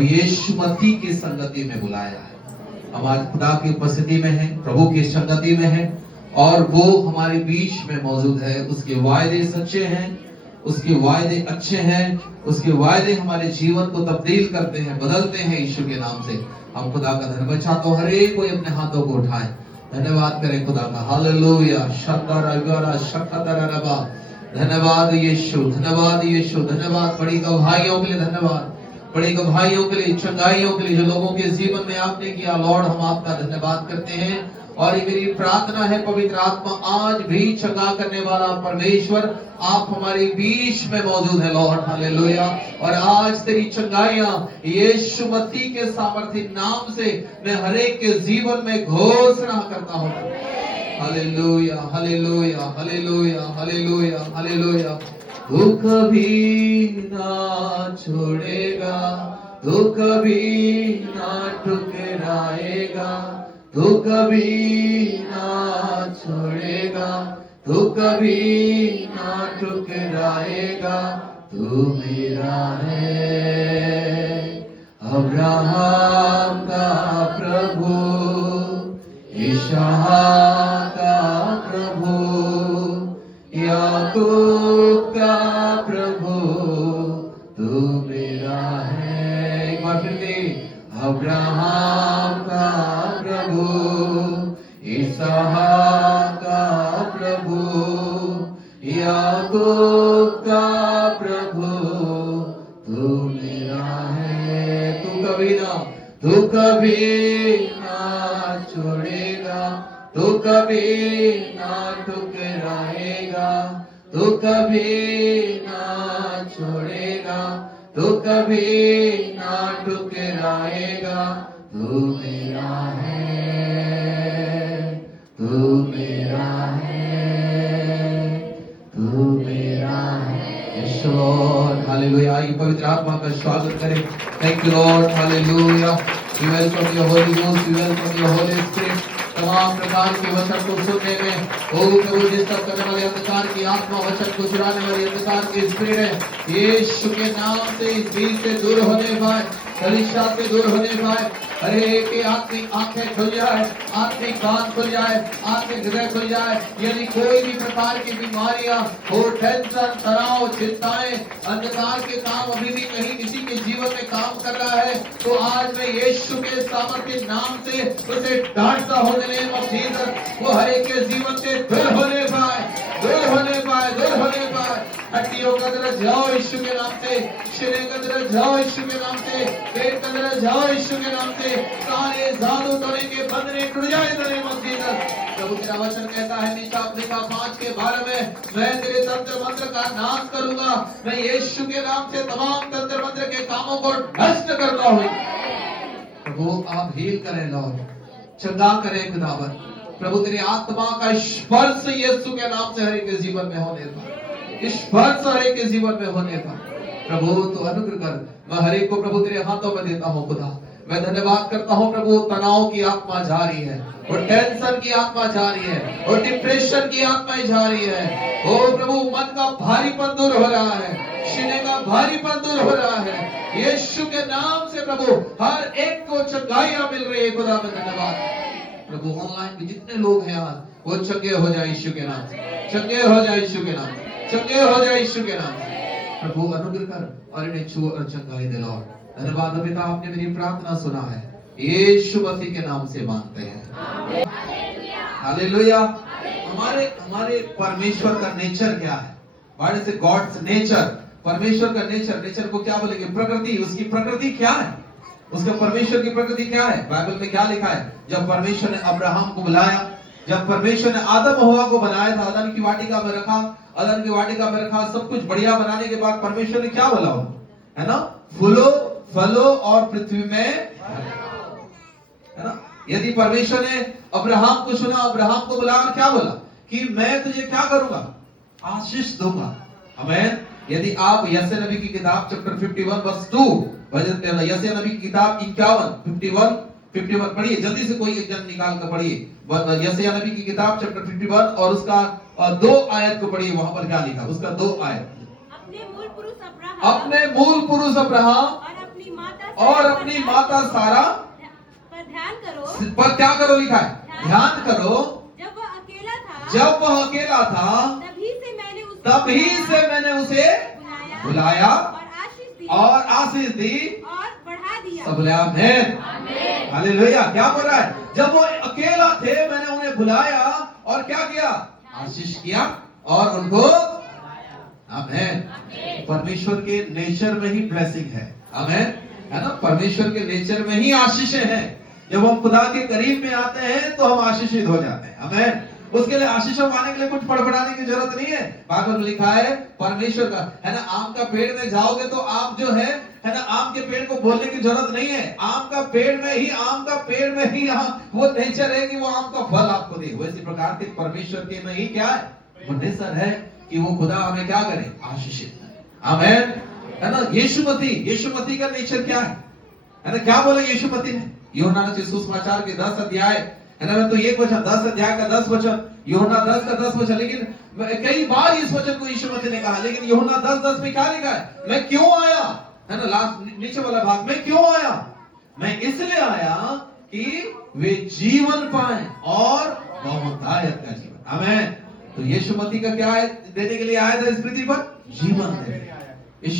प्रभु यीशु मसीह की संगति में बुलाया है। हम आज खुदा की उपस्थिति में हैं, प्रभु की संगति में हैं और वो हमारे बीच में मौजूद है। उसके वायदे सच्चे हैं, उसके वायदे अच्छे हैं, उसके वायदे हमारे जीवन को तब्दील करते हैं, बदलते हैं। यीशु के नाम से हम खुदा का धन्यवाद चाहते हो। हर एक कोई अपने हाथों को उठाए, धन्यवाद करें खुदा का। हालेलुया। धन्यवाद यीशु, धन्यवाद यीशु, धन्यवाद बड़ी गवाहियों के लिए, धन्यवाद बड़ी गवाहियों के लिए, चंगाइयों के लिए जो लोगों के जीवन में आपने किया। लॉर्ड हम आपका धन्यवाद करते हैं और ये मेरी प्रार्थना है पवित्र आत्मा आज भी चंगा करने वाला परमेश्वर आप हमारे बीच में मौजूद है लॉर्ड। हालेलुया। और आज तेरी चंगाइयां यीशु मसीह के सामर्थी नाम से मैं हर एक के जीवन में घोषणा करता हूं। Hallelujah, hallelujah, hallelujah, hallelujah, hallelujah. तू कभी ना छोड़ेगा, तू कभी ना ठुकराएगा, तू कभी ना छोड़ेगा, तू कभी ना ठुकराएगा। तू मेरा है अब्राहम का प्रभु, इसहाक का प्रभु, याकूब का प्रभु। तू मेरा है, एक बार फिर से, अब्राहम का प्रभु, इसहाक का प्रभु, याकूब का प्रभु। तू मेरा है। तू कभी ना छोड़ेगा, तू कभी ना ठुकराएगा, तू कभी ना छोड़ेगा, तू कभी ना ठुकराएगा। तू मेरा है, तू मेरा है, तू मेरा है। Yeshu lord, hallelujah. आइए पवित्र आत्मा का स्वागत करें। Thank you lord, hallelujah. We welcome your holy ghost, we welcome your holy spirit. तमाम प्रकार के वचन को सुनने में ओ प्रभु डिस्टर्ब करने वाले अंधकार की आत्मा, वचन को चुराने वाली अंधकार की स्पिरिट है, यीशु के नाम से इस बीच से दूर होने पाए, कलीसिया से दूर होने पाए। अरे के आत्मिक आंखें खुल जाए, आत्मिक कान खुल जाए, आत्मिक हृदय खुल जाए। यदि कोई भी प्रकार की बीमारियां हो, टेंशन, तनाव, चिंताएं, अंधकार के काम अभी भी कहीं किसी के जीवन में काम कर रहा है, तो आज मैं यीशु के सामर्थ्य नाम से उसे डांटता हूं। वो हर एक के जीवन से दूर होने पाए, दूर होने पाए, दूर होने पाए। हड्डियों का दर्द जाओ यीशु के नाम से, शरीर का दर्द जाओ यीशु के नाम से, पेट का दर्द जाओ यीशु के नाम से। सारे जादू टोने के बंधने टूट जाए प्रभु तेरा वचन कहता है नीचा 5 के 12 में, मैं तेरे तंत्र मंत्र का नाश करूंगा। मैं यीशु के नाम से तमाम तंत्र मंत्र के कामों को नष्ट करता हूँ। प्रभु आप हील करें लॉर्ड, चंगा करें खुदावन। प्रभु तेरी आत्मा का स्पर्श यीशु के नाम से हर एक के जीवन में होने का, स्पर्श हर एक के जीवन में होने का। प्रभु तो अनुग्रह कर, मैं हर एक को प्रभु तेरे हाथों में देता हूँ खुदा। मैं धन्यवाद करता हूँ प्रभु, तनाव की आत्मा जा रही है और टेंशन की आत्मा जा रही है और डिप्रेशन की आत्माएं जा रही है। ओ प्रभु मन का भारीपन दूर हो रहा है, सीने का भारीपन दूर हो रहा है यीशु के नाम से। प्रभु हर एक को चंगाइयां मिल रही है खुदा में धन्यवाद। प्रभु ऑनलाइन में जितने लोग हैं आज वो चंगे हो जाए यीशु के नाम से, चंगे हो जाए यीशु के नाम से, चंगे हो जाए यीशु के नाम से। प्रभु अनुग्रह कर और इन्हें छू और चंगाई दे लॉर्ड। धन्यवाद पिता, आपने मेरी प्रार्थना सुना है, यीशु मसीह के नाम से मांगते हैं, हालेलुया। हमारे परमेश्वर का नेचर क्या है? What is God's nature? परमेश्वर का नेचर को क्या बोलेंगे? प्रकृति। उसकी प्रकृति क्या है? उसके परमेश्वर की प्रकृति क्या है? बाइबल में क्या लिखा है? जब परमेश्वर ने अब्राहम को बुलाया, जब परमेश्वर ने आदम हवा को बनाया था, अदन की वाटिका में रखा, अदन की वाटिका में रखा, सब कुछ बढ़िया बनाने के बाद परमेश्वर ने क्या बोला है ना? फूलो फलो और पृथ्वी में, है ना? यदि परमेश्वर ने अब्राहम को सुना, अब्राहम को बुलाया, क्या बोला कि मैं तुझे क्या करूंगा? आशीष दूंगा। आमीन। यदि आप यशायाह नबी की किताब चैप्टर 51 वर्स 2, यशायाह नबी की किताब 51 पढ़िए, जल्दी से कोई एक जन निकाल कर पढ़िए। यशायाह नबी की किताब चैप्टर 51 और उसका 2 आयत को पढ़िए। वहां पर क्या लिखा? उसका 2 आयत। अपने मूल पुरुष अब्राहम और अपनी माता सारा पर ध्यान करो, पर क्या करो लिखा है, ध्यान करो। जब वह अकेला था, जब वह अकेला था तभी से मैंने उसे बुलाया और आशीष दी और बढ़ा दिया। सब बोले आमीन, हालेलुया। क्या बोल रहा है, जब वो अकेला थे मैंने उन्हें बुलाया और क्या किया, आशीष किया और उनको आमीन। परमेश्वर के नेचर में ही ब्लेसिंग है, आमीन, है ना। परमेश्वर के नेचर में ही आशीषें हैं। जब हम खुदा के करीब में आते हैं तो हम आशीषित हो जाते हैं, आमीन। उसके लिए आशीषों पाने के लिए कुछ फड़फड़ाने की जरूरत नहीं है। बाइबल में लिखा है परमेश्वर का, है ना, आम का पेड़ में जाओगे तो आप जो है ना, आम के पेड़ को बोलने की जरूरत नहीं है। आम का पेड़ में ही वो नेचर है कि वो आम का फल आपको दे। वैसे प्रकार के परमेश्वर के में ही क्या है, वो नेचर है कि वो खुदा हमें क्या करे, आशीषित करे, आमीन, है ना। यीशु मसीह का नेचर क्या है ना, क्या बोले यीशु मसीह ने यूहन्ना रचित सुसमाचार के 10 अध्याय, है ना, तो एक वचन 10 अध्याय का 10 वचन, यूहन्ना 10 का 10 वचन। लेकिन कई बार इस वचन को यीशु मसीह ने कहा, लेकिन यूहन्ना 10:10 में क्या लिखा है, मैं क्यों आया, है ना, लास्ट नीचे वाला भाग, मैं क्यों आया, मैं इसलिए आया कि वे जीवन पाए और बहुतायत का जीवन, आमीन। तो यीशु मसीह का क्या है, देने के लिए आया था इस पृथ्वी पर, जीवन देने।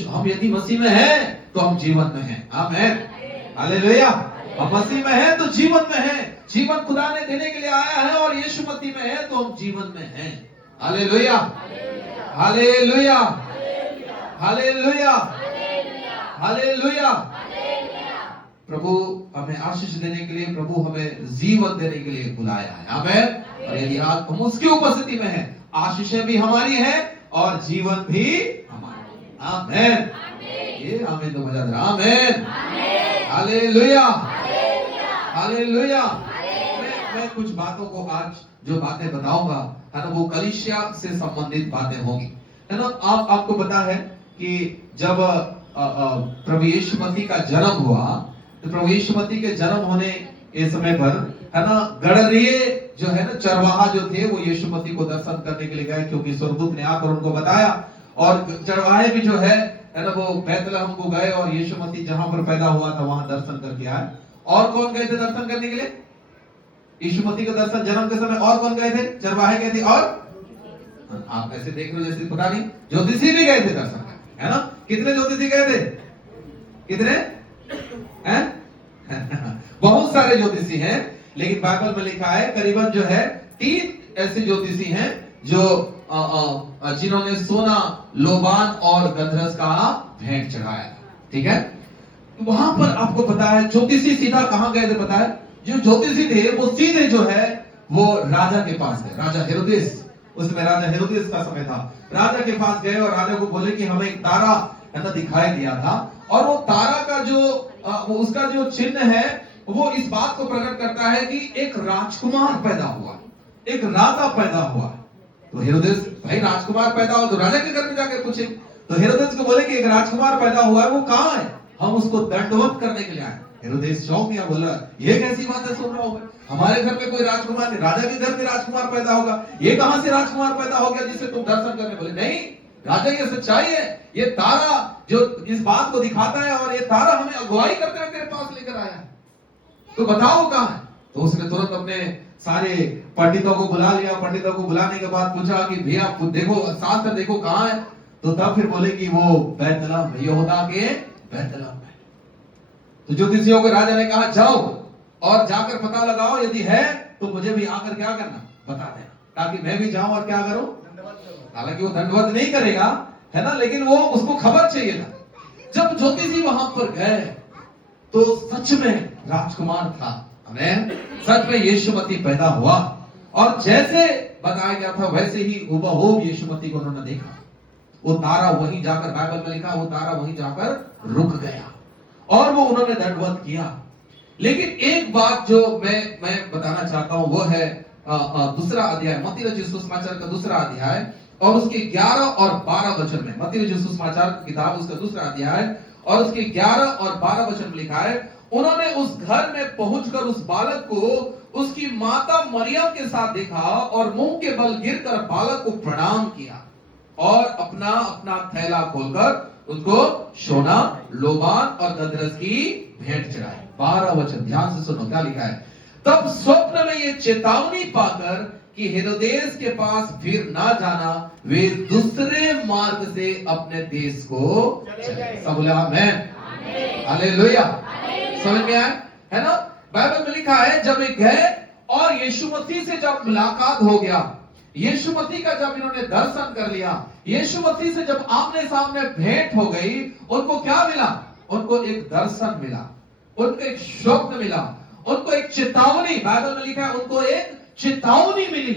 हम यदि मसीह में हैं तो हम जीवन में हैं, आमीन, हालेलुया। हम मसीह में हैं तो जीवन में हैं। जीवन खुदा ने देने के लिए आया है और यीशु मसीह में है तो हम जीवन में हैं, हालेलुया, हालेलुया, हालेलुया, हालेलुया। प्रभु हमें आशीष देने के लिए, प्रभु हमें जीवन देने के लिए बुलाया है, आमीन। और यदि आज हम उसकी उपस्थिति में हैं, आशीषें भी हमारी हैं और जीवन भी हमारी, आमीन। ये आमीन तो बजा दे, आमीन, हालेलुया, हालेलुया। मैं कुछ बातों को आज जो बातें बताऊंगा, है ना, वो कलीसिया से संबंधित बातें होंगी, है ना। आपको पता है कि जब प्रभु यीशु मसीह का जन्म हुआ, तो प्रभु यीशु मसीह के जन्म होने के समय पर, है ना, गड़रिये जो है ना, चरवाहा जो थे, वो यीशु मसीह को दर्शन करने के लिए गए, क्योंकि स्वर्गदूत ने आकर उनको बताया। और चरवाहे भी जो है ना, वो बैतलहम को गए और यीशु मसीह जहां पर पैदा हुआ था वहां दर्शन करके आए। और कौन गए थे दर्शन करने के लिए, यीशु मसीह का दर्शन जन्म के समय और कौन गए थे, चरवाहे गए थे। और आप ऐसे देख रहे हो जैसे पता नहीं, ज्योतिषी भी गए थे दर्शन करने, है ना। कितने ज्योतिषी गए थे, कितने हैं बहुत सारे ज्योतिषी हैं, लेकिन बाइबल में लिखा है करीबन जो है 3 ऐसे ज्योतिषी हैं जो जिन्होंने सोना, लोबान और गंधरस का भेंट चढ़ाया, ठीक है। वहां पर आपको पता है ज्योतिषी सीधा कहां गए थे, पता है, जो ज्योतिषी थे वो सीधे जो है वो राजा के पास गए, राजा हेरोदेस, उसमें राजा हेरोदेस का समय था। राजा के पास गए और राजा को बोले कि हमें एक तारा, है ना, दिखाई दिया था, और वो तारा का जो उसका जो चिन्ह है वो इस बात को प्रकट करता है कि एक राजकुमार पैदा हुआ, एक राजा पैदा हुआ। तो हेरोदेस, भाई राजकुमार पैदा हुआ तो राजा के घर में जाकर पूछे, तो हेरोदेस को बोले कि एक राजकुमार पैदा हुआ है, वो कहां है, हम उसको दंडवत करने के लिए आए। हेरोदेस चौंक गया, बोला ये कैसी बात है सुन रहा हूं मैं, हमारे घर में कोई राजकुमार नहीं, राजा के घर में राजकुमार पैदा होगा, ये कहां से राजकुमार पैदा हो गया जिसे तुम दर्शन करने बोले। नहीं राजा, ये सच्चाई है, ये तारा जो इस बात को दिखाता है, और ये तारा हमें अगुवाई करते हुए तेरे पास लेकर आया है, तो बताओ कहां है। तो उसने तुरंत अपने सारे पंडितों को बुला लिया। पंडितों को बुलाने के बाद पूछा कि भैया देखो, साथ में देखो कहां है। तो तब फिर बोले कि वो बैतलहम, यहूदा के बैतलहम है। तो ज्योतिषियों को राजा ने कहा जाओ और जाकर पता लगाओ, यदि है तो मुझे भी आकर क्या करना, बता देना, ताकि मैं भी जाऊं और क्या करूं। हालांकि वो दंडवत नहीं करेगा, है ना, लेकिन वो उसको खबर चाहिए था। जब ज्योतिषी वहां पर गए तो सच में राजकुमार था, हमें सच में यीशु मसीह पैदा हुआ, और जैसे बताया गया था वैसे ही हुबहू यीशु मसीह को उन्होंने देखा। वो तारा वहीं जाकर, बाइबल में लिखा, वो तारा वहीं जाकर रुक गया और वो उन्होंने दंडवत किया। लेकिन एक बात जो मैं बताना चाहता हूं वो है दूसरा अध्याय, मत्ती रचित सुसमाचार का दूसरा अध्याय और उसके 11 और 12 वचन में, मत्ती रचित सुसमाचार की किताब उसका दूसरा अध्याय और उसके 11 और 12 वचन में लिखा है, उन्होंने उस घर में पहुंचकर उस बालक को उसकी माता मरियम के साथ देखा और मुंह के बल गिरकर बालक को प्रणाम किया और अपना अपना थैला खोलकर उसको सोना, लोबान और गदरस की भेंट चढ़ाई। 12 वचन ध्यान से सुनो क्या लिखा है। तब स्वप्न में ये चेतावनी पाकर कि हेरोदेस के पास फिर ना जाना, वे दूसरे मार्ग से अपने देश को चले। सब बोले आमीन, हालेलुया। समझ में आया है ना। बाइबल में लिखा है जब वे गए और यीशु मसीह से जब मुलाकात हो गया, यीशु मसीह का जब इन्होंने दर्शन कर लिया, यीशु मसीह से जब आमने सामने भेंट हो गई, उनको क्या मिला? उनको एक दर्शन मिला, उनको एक स्वप्न मिला, उनको एक चेतावनी, बाइबल में लिखा है उनको एक चेतावनी मिली।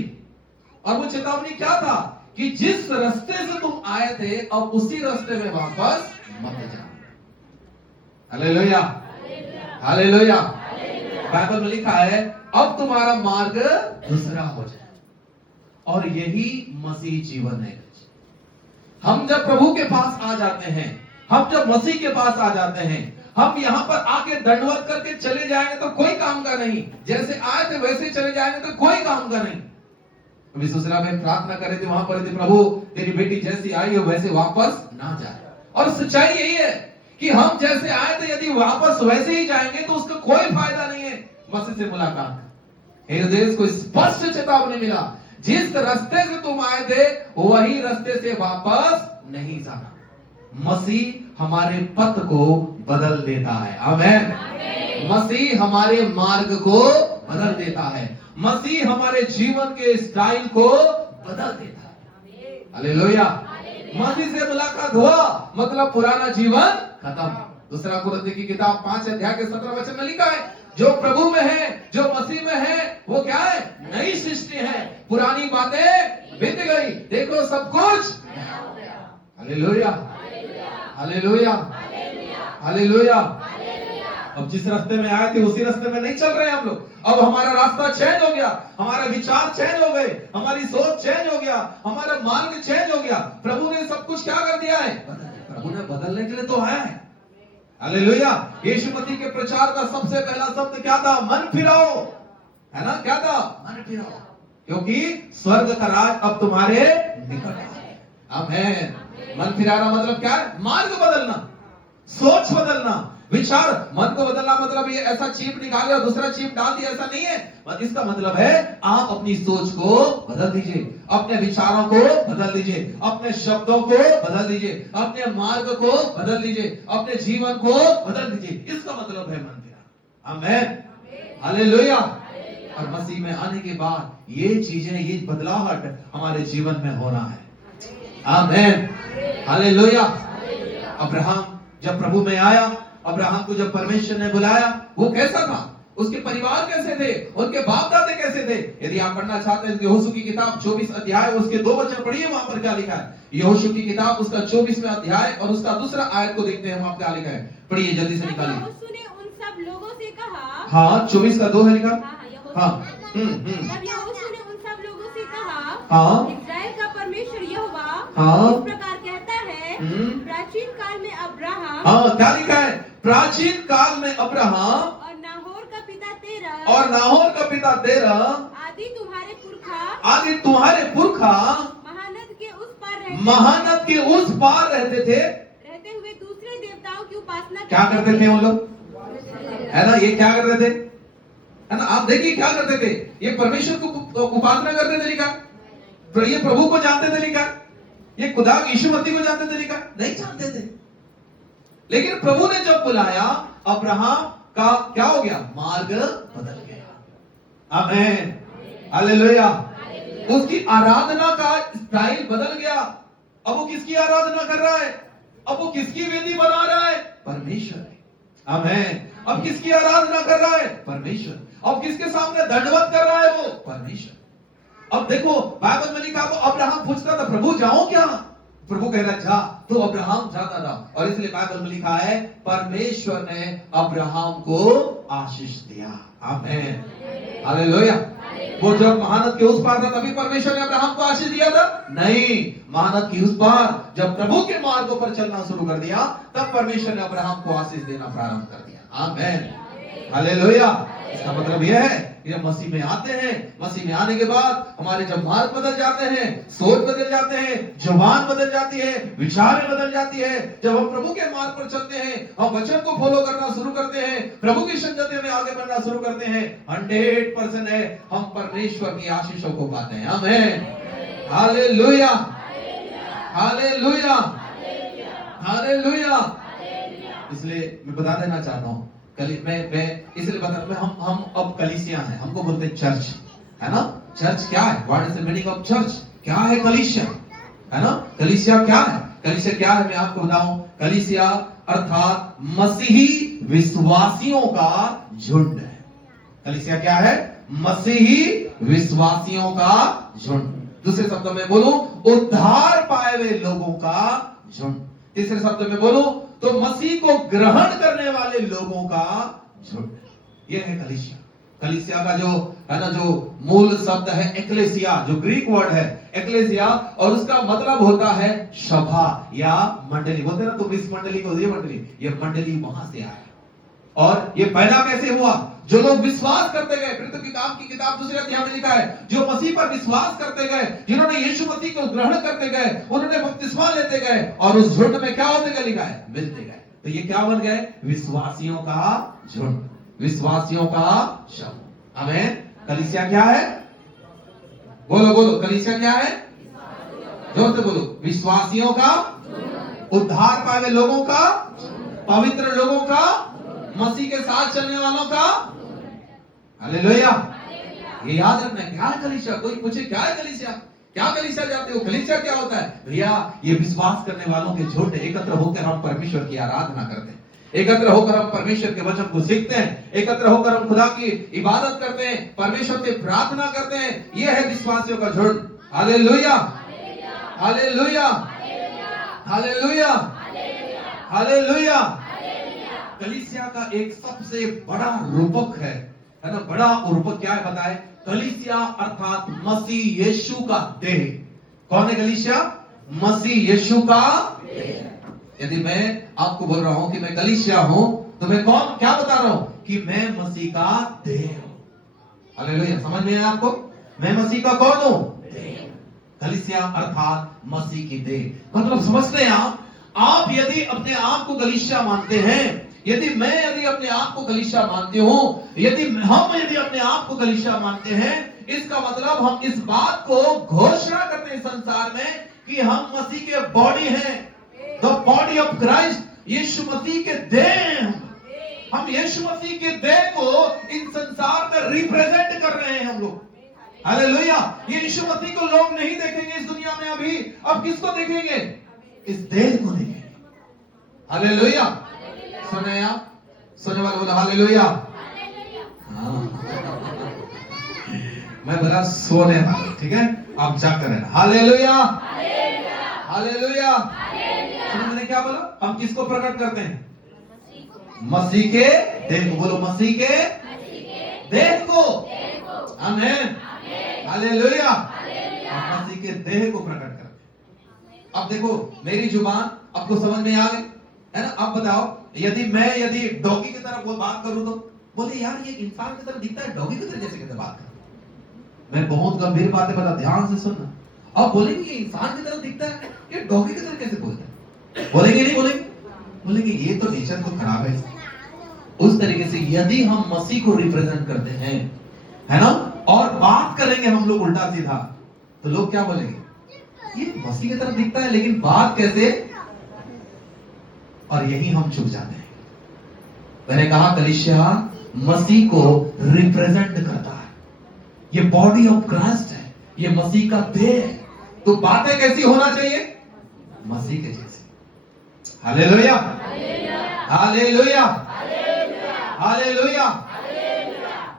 और वो चेतावनी क्या था? कि जिस रास्ते से तुम आए थे अब उसी रास्ते में वापस मत जाओ। Hallelujah, hallelujah. बाइबल में लिखा है अब तुम्हारा मार्ग दूसरा हो जाए। और यही मसीह जीवन है। हम जब प्रभु के पास आ जाते हैं, हम जब मसीह के पास आ जाते हैं, हम यहाँ पर आके दंडवत करके चले जाएंगे तो कोई काम का नहीं, जैसे आए थे वैसे चले जाएंगे तो कोई काम का नहीं। अभी सुसरा में प्रार्थना करे थे, वहां पर प्रभु तेरी बेटी जैसी आई हो वैसे वापस ना जाए। और सच्चाई यही है कि हम जैसे आए थे यदि वापस वैसे ही जाएंगे तो उसका कोई फायदा नहीं है। मसीह से मुलाकात, हेरोदेस को स्पष्ट चेतावनी मिला, जिस रास्ते से तुम आए थे वही रास्ते से वापस नहीं जाना। मसीह हमारे पथ को बदल देता है। आमीन। मसीह हमारे मार्ग को बदल देता है। मसीह हमारे जीवन के स्टाइल को बदल देता है। हालेलुया। मसीह से मुलाकात हुआ मतलब पुराना जीवन खत्म। दूसरा कुरिन्थी की किताब 5 अध्याय के 17 वचन में लिखा है जो प्रभु में है, जो मसीह में है, वो क्या है? नई सृष्टि है। पुरानी बातें बीत गई, देखो सब कुछ नया हो गया। Hallelujah, hallelujah, hallelujah. अब जिस रास्ते में आए थे उसी रास्ते में नहीं चल रहे हैं हम लोग। अब हमारा रास्ता चेंज हो गया, हमारे विचार चेंज हो गए, हमारी सोच चेंज हो गया, हमारा मार्ग चेंज हो गया। प्रभु ने सब कुछ क्या कर दिया है? प्रभु ने बदलने के लिए तो आया है। हालेलुया। यीशु मसीह के प्रचार का सबसे पहला शब्द क्या था? मन फिराओ, है ना? क्या था? मन फिराओ, क्योंकि स्वर्ग का राज अब तुम्हारे निकट है। आमीन। मन फिराना मतलब क्या है? मार्ग बदलना, सोच बदलना, विचार। मन को बदलना मतलब ये ऐसा चीप निकाले और दूसरा चीप डाल दिया, ऐसा नहीं है। इसका मतलब है आप अपनी सोच को बदल दीजिए, अपने विचारों को बदल दीजिए, अपने शब्दों को बदल दीजिए, अपने मार्ग को बदल दीजिए, अपने जीवन को बदल दीजिए। इसका मतलब है मन फिराना। आमीन, हालेलुया। और मसीह में आने के बाद ये चीजें, ये बदलाहट हमारे जीवन में होना है। आमीन, हालेलुया। अब्राहम जब प्रभु में आया, अब्राहम को जब परमेश्वर ने बुलाया, वो कैसा था? उसके परिवार कैसे थे? उनके बाप दादे कैसे थे? यदि आप पढ़ना चाहते हैं यहोशू की किताब 24 अध्याय उसके 2 वचन पढ़िए, वहां पर क्या लिखा है। यहोशू की किताब उसका 24वां अध्याय और उसका दूसरा आयत को देखते हैं, वहां क्या लिखा है। पढ़िए जल्दी से निकालिए। यहोशू ने उन सब लोगों से कहा, हाँ 24 का 2 है लिखा। हाँ तब यहोशू ने उन सब लोगों से कहा, हाँ इस्राएल का परमेश्वर यहोवा हाँ इस प्रकार कहता है, प्राचीन काल में अब्राहम, हाँ क्या लिखा है? प्राचीन काल में अब्राहम और नाहोर का पिता तेरह, और नाहोर का पिता तेरह, आदि तुम्हारे पुरखा, आदि तुम्हारे पुरखा महानद के उस पार रहते, महानद के उस पार रहते थे। रहते हुए दूसरे देवताओं की उपासना क्या करते थे वो लोग? है ना, ये क्या करते थे? है ना, आप देखिए क्या करते थे। ये परमेश्वर को उपासना करते थे लिखा, ये प्रभु को जानते थे लिखा, ये खुदा यीशु मसीह को जानते थे लिखा? नहीं जानते थे। लेकिन प्रभु ने जब बुलाया, अब्राहम का क्या हो गया? मार्ग बदल गया। आमीन, हालेलुया। उसकी आराधना का स्टाइल बदल गया। अब वो किसकी आराधना कर रहा है? अब वो किसकी वेदी बना रहा है? परमेश्वर है। आमीन। अब किसकी आराधना कर रहा है? परमेश्वर। अब किसके सामने दंडवत कर रहा है? वो परमेश्वर। अब देखो बाइबल में लिखा, वो अब्राहम पूछता था प्रभु जाऊं क्या? प्रभु कह रहा जा, तो अब्राहम जाता था। और इसलिए बाइबल में लिखा है परमेश्वर ने अब्राहम को आशीष दिया। आमीन, हालेलुया। वो जब महानद के उस पार था तभी परमेश्वर ने अब्राहम को आशीष दिया था? नहीं, महानद की उस पार जब प्रभु के मार्गों पर चलना शुरू कर दिया तब परमेश्वर ने अब्राहम को आशीष देना प्रारंभ कर दिया। आमीन, हालेलुया। इसका मतलब यह है ये मसीह में आते हैं, मसीह में आने के बाद हमारे जब मार्ग बदल जाते हैं, सोच बदल जाते हैं, जुबान बदल जाती है, विचारें बदल जाती है। जब हम प्रभु के मार्ग पर चलते हैं, हम वचन को फॉलो करना शुरू करते हैं, प्रभु की संगति में आगे बढ़ना शुरू करते हैं, 100% है हम परमेश्वर की आशीषों को पाते हैं। आमीन, हालेलुया, हालेलुया, हालेलुया। इसलिए मैं बता देना चाहता हूं, मैं इसलिए बता, मैं हम अब कलीसिया हैं, हमको बोलते हैं चर्च, है ना। चर्च क्या है? What is the meaning of church? क्या है कलीसिया, है ना। कलीसिया क्या है? कलीसिया क्या है मैं आपको बताऊं। कलीसिया अर्थात मसीही विश्वासियों का झुंड है। कलीसिया क्या है? मसीही विश्वासियों का झुंड। दूसरे शब्दों में बोलूं, उद्धार पाए हुए लोगों का झुंड। तीसरे शब्दों में बोलूं तो मसीह को ग्रहण करने वाले लोगों का झुंड। यह है कलीसिया। कलीसिया का जो है ना, जो मूल शब्द है एक्लेसिया, जो ग्रीक वर्ड है एक्लेसिया, और उसका मतलब होता है सभा या मंडली। बोलते ना तुम इस मंडली को, ये मंडली, ये मंडली वहां से आया। और ये पैदा कैसे हुआ? जो लोग विश्वास करते गए, प्रेरितों की काम की किताब दूसरे अध्याय में लिखा है, जो मसीह पर विश्वास करते गए, जिन्होंने यीशु मसीह को ग्रहण करते गए, उन्होंने बपतिस्मा लेते गए, और उस झुंड में क्या होते गए? लिखा है मिलते गए। तो ये क्या बन गए? विश्वासियों का झुंड, विश्वासियों का समूह। आमीन। कलीसिया क्या है? बोलो बोलो, कलीसिया क्या है? जोर से बोलो। विश्वासियों का, उद्धार पाए लोगों का, पवित्र लोगों का, मसीह के साथ चलने वालों का। हालेलुया। ये याद रखना है। क्या है कलीसिया? कोई पूछे क्या है कलीसिया, क्या कलीसिया जाते हो? कलीसिया क्या होता है? भैया ये विश्वास करने वालों के झुंड एकत्र होकर हम परमेश्वर की आराधना करते हैं, एकत्र होकर हम परमेश्वर के वचन को सीखते हैं, एकत्र होकर हम खुदा की इबादत करते हैं, परमेश्वर से प्रार्थना करते हैं। यह है विश्वासियों का झुंड। Hallelujah, hallelujah, hallelujah, hallelujah. कलीसिया का एक सबसे बड़ा रूपक है ना। बड़ा रूपक क्या है बताए? कलीसिया अर्थात मसीह यीशु का देह। कौन है कलीसिया? मसीह यीशु का देह। यदि मैं आपको बोल रहा हूं कि मैं कलीसिया हूं, तो मैं कौन, क्या बता रहा हूं? कि मैं मसीह का देह हूं। हालेलुया। समझ में आया आपको? मैं मसीह का कौन हूं? कलीसिया अर्थात मसीह की देह। मतलब समझते हैं आप यदि अपने आप को कलीसिया मानते हैं, यदि अपने आप को कलीसिया मानती हूं, यदि अपने आप को कलीसिया मानते हैं, इसका मतलब हम इस बात को घोषणा करते हैं संसार में कि हम मसीह के बॉडी हैं, द बॉडी ऑफ क्राइस्ट। यीशु मसीह के देह हैं हम यीशु मसीह के देह को इन संसार में रिप्रेजेंट कर रहे हैं हम लोग। हालेलुया। ये यीशु मसीह को लोग नहीं देखेंगे इस दुनिया में अभी। अब किसको देखेंगे? इस देह को देखेंगे। हालेलुया। सुने आप? सुने वाले बोला हालेलुया। हाँ, मैं बोला सोने वाला, ठीक है, आप जाकर रहना। Hallelujah, hallelujah. मैंने क्या बोला? हम किसको प्रकट करते हैं? मसीह के देह को। बोलो मसीह के देह को। आमीन, हालेलुया। हम मसीह के देह को प्रकट करते हैं। अब देखो मेरी जुबान आपको समझ में आ गई है ना। अब बताओ, यदि डॉगी की तरफ वो बात करूं तो बोले यार ये इंसान की तरह दिखता है, डॉगी की तरह कैसे कैसे बात कर। मैं बहुत गंभीर बातें बता, ध्यान से सुनना। अब बोलेंगे ये इंसान की तरह दिखता है, ये डॉगी की तरह कैसे बोलता है? बोलेंगे नहीं बोलेंगे? बोलेंगे ये तो नेचर तो खराब है। उस तरीके से यदि हम मसीह को रिप्रेजेंट करते हैं, है ना, और बात करेंगे हम लोग उल्टा सीधा, तो लोग क्या बोलेंगे? ये मसीह की तरह दिखता है लेकिन बात कैसे? और यही हम चुप जाते हैं। मैंने कहा कलीसिया मसीह को रिप्रेजेंट करता है, ये बॉडी ऑफ क्राइस्ट है, ये मसीह का देह है। तो बातें कैसी होना चाहिए? मसीह के जैसे। Hallelujah, hallelujah, hallelujah.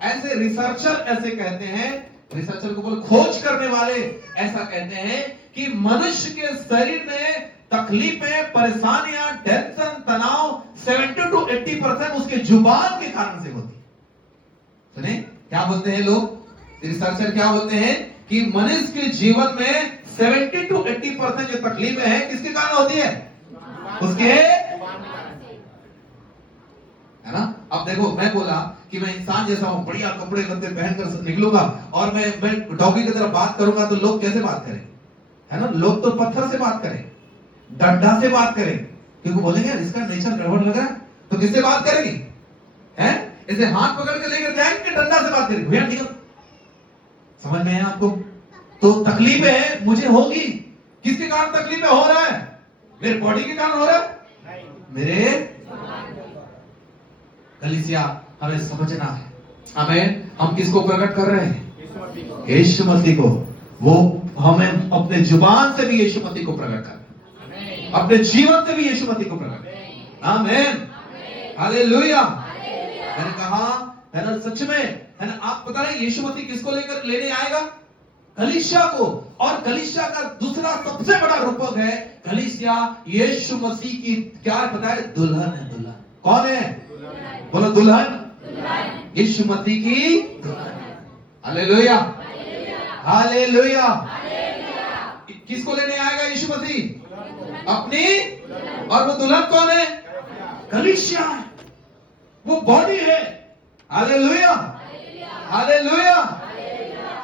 ऐसे रिसर्चर ऐसे कहते हैं, रिसर्चर को बोल खोज करने वाले ऐसा कहते हैं कि मनुष्य के शरीर में तकलीफें, परेशानियां, टेंशन, तनाव 70 to 80% उसके जुबान के कारण से होती है। सुने क्या बोलते हैं लोग, रिसर्चर क्या बोलते हैं कि मनुष्य के जीवन में 70 to 80% जो तकलीफें हैं किसके कारण होती है? उसके, है ना। अब अब देखो, मैं बोला कि मैं इंसान जैसा हूं, बढ़िया कपड़े लत्ते पहनकर निकलूंगा और मैं डॉगी की तरह बात करूंगा तो लोग कैसे बात करें? है ना, लोग तो पत्थर से बात करें, डंडा से बात करें, क्योंकि बोलेंगे यार इसका नेचर गड़बड़ लग रहा है। तो किससे बात करेगी? हैं? इसे हाथ पकड़ के लेकर जाएंगे, डंडा से बात करेंगे, भैया निकल। समझ में है आपको? तो तकलीफें मुझे होगी। किसके कारण तकलीफें हो रहा है? मेरे बॉडी के कारण हो रहा है? मेरे कलीसिया, हमें समझना है। हमें, हम किसको प्रकट कर रहे हैं? यीशु मसीह को। वो हमें अपने जुबान से भी यीशु मसीह को प्रकट कर, अपने जीवन से भी यीशु मसीह को प्रकट। आमीन, हालेलुया। मैंने कहा है ना, सच में है ना, आप पता है यीशु मसीह किसको लेकर लेने आएगा? कलीसिया को। और कलीसिया का दूसरा सबसे बड़ा रूपक है, कलीसिया यीशु मसीह की क्या पता है? दुल्हन है। दुल्हन कौन है? बोलो दुल्हन। यीशु मसीह की दुल्हन। Hallelujah, hallelujah. किसको लेने आएगा यीशु मसीह? अपनी। और वो दुल्हन कौन है? कलीसिया है, वो बॉडी है। Hallelujah, hallelujah,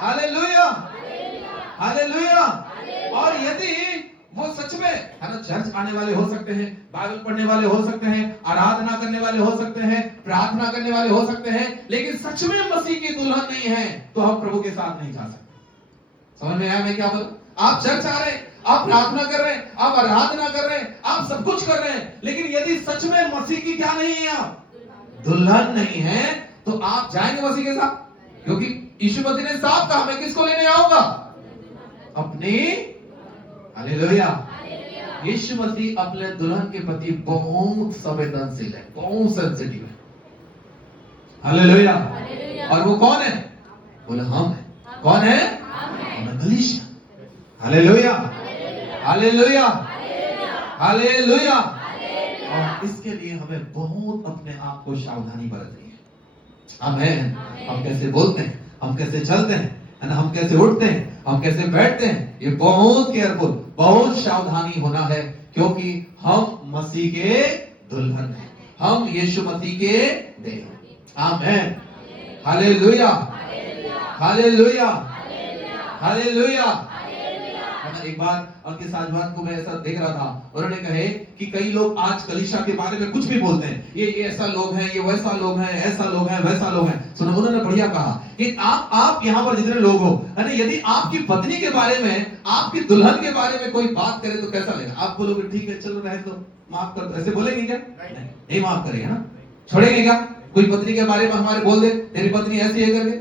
hallelujah, hallelujah. और यदि वो सच में है ना, चर्च आने वाले हो सकते हैं, बाइबल पढ़ने वाले हो सकते हैं, आराधना करने वाले हो सकते हैं, प्रार्थना करने वाले हो सकते हैं, लेकिन सच में मसीह की दुल्हन नहीं है, तो हम प्रभु के साथ नहीं जा सकते। समझ में आया मैं क्या बोल? आप चर्च आ रहे हैं, आप प्रार्थना कर रहे हैं, आप आराधना कर रहे हैं, आप सब कुछ कर रहे हैं, लेकिन यदि सच में मसीह की क्या नहीं है, आप दुल्हन नहीं है, तो आप जाएंगे मसीह के साथ? क्योंकि यीशु मसीह ने साफ कहा, मैं किसको लेने आऊंगा? अपनी। हालेलुया। यीशु मसीह अपने दुल्हन के प्रति बहुत संवेदनशील है, बहुत सेंसिटिव है। हालेलुया। और वो कौन है? बोले हम है। कौन है? हम कलीसिया। Hallelujah, hallelujah, hallelujah. और इसके लिए हमें बहुत अपने आप को सावधानी बरतनी है। आमीन। हम कैसे बोलते हैं, हम कैसे चलते हैं, हम कैसे उठते हैं, हम कैसे बैठते हैं, ये बहुत केयरफुल, बहुत सावधानी होना है, क्योंकि हम मसीह के दुल्हन हैं, हम यीशु मसीह के देह। आमीन, हालेलुया, हालेलुया, हालेलुया। एक बार उनके साजवान को मैं ऐसा देख रहा था, उन्होंने कहे कि कई लोग आज कलीसिया के बारे में कुछ भी बोलते हैं, ये ऐसा लोग हैं, ये वैसा लोग हैं, ऐसा लोग हैं, वैसा लोग हैं। सुनो, उन्होंने बढ़िया कहा कि आप यहाँ पर जितने लोग हो, है यदि आपकी पत्नी के बारे में, आपकी दुल्हन के बारे में कोई बात करे तो कैसा लगेगा? आप बोलोगे ठीक है चलो रहे तो, माफ कर दो, ऐसे बोलेंगे क्या? नहीं माफ करेगा ना, छोड़ेंगे क्या? कोई पत्नी के बारे में हमारे बोल दे तेरी पत्नी ऐसी है करके,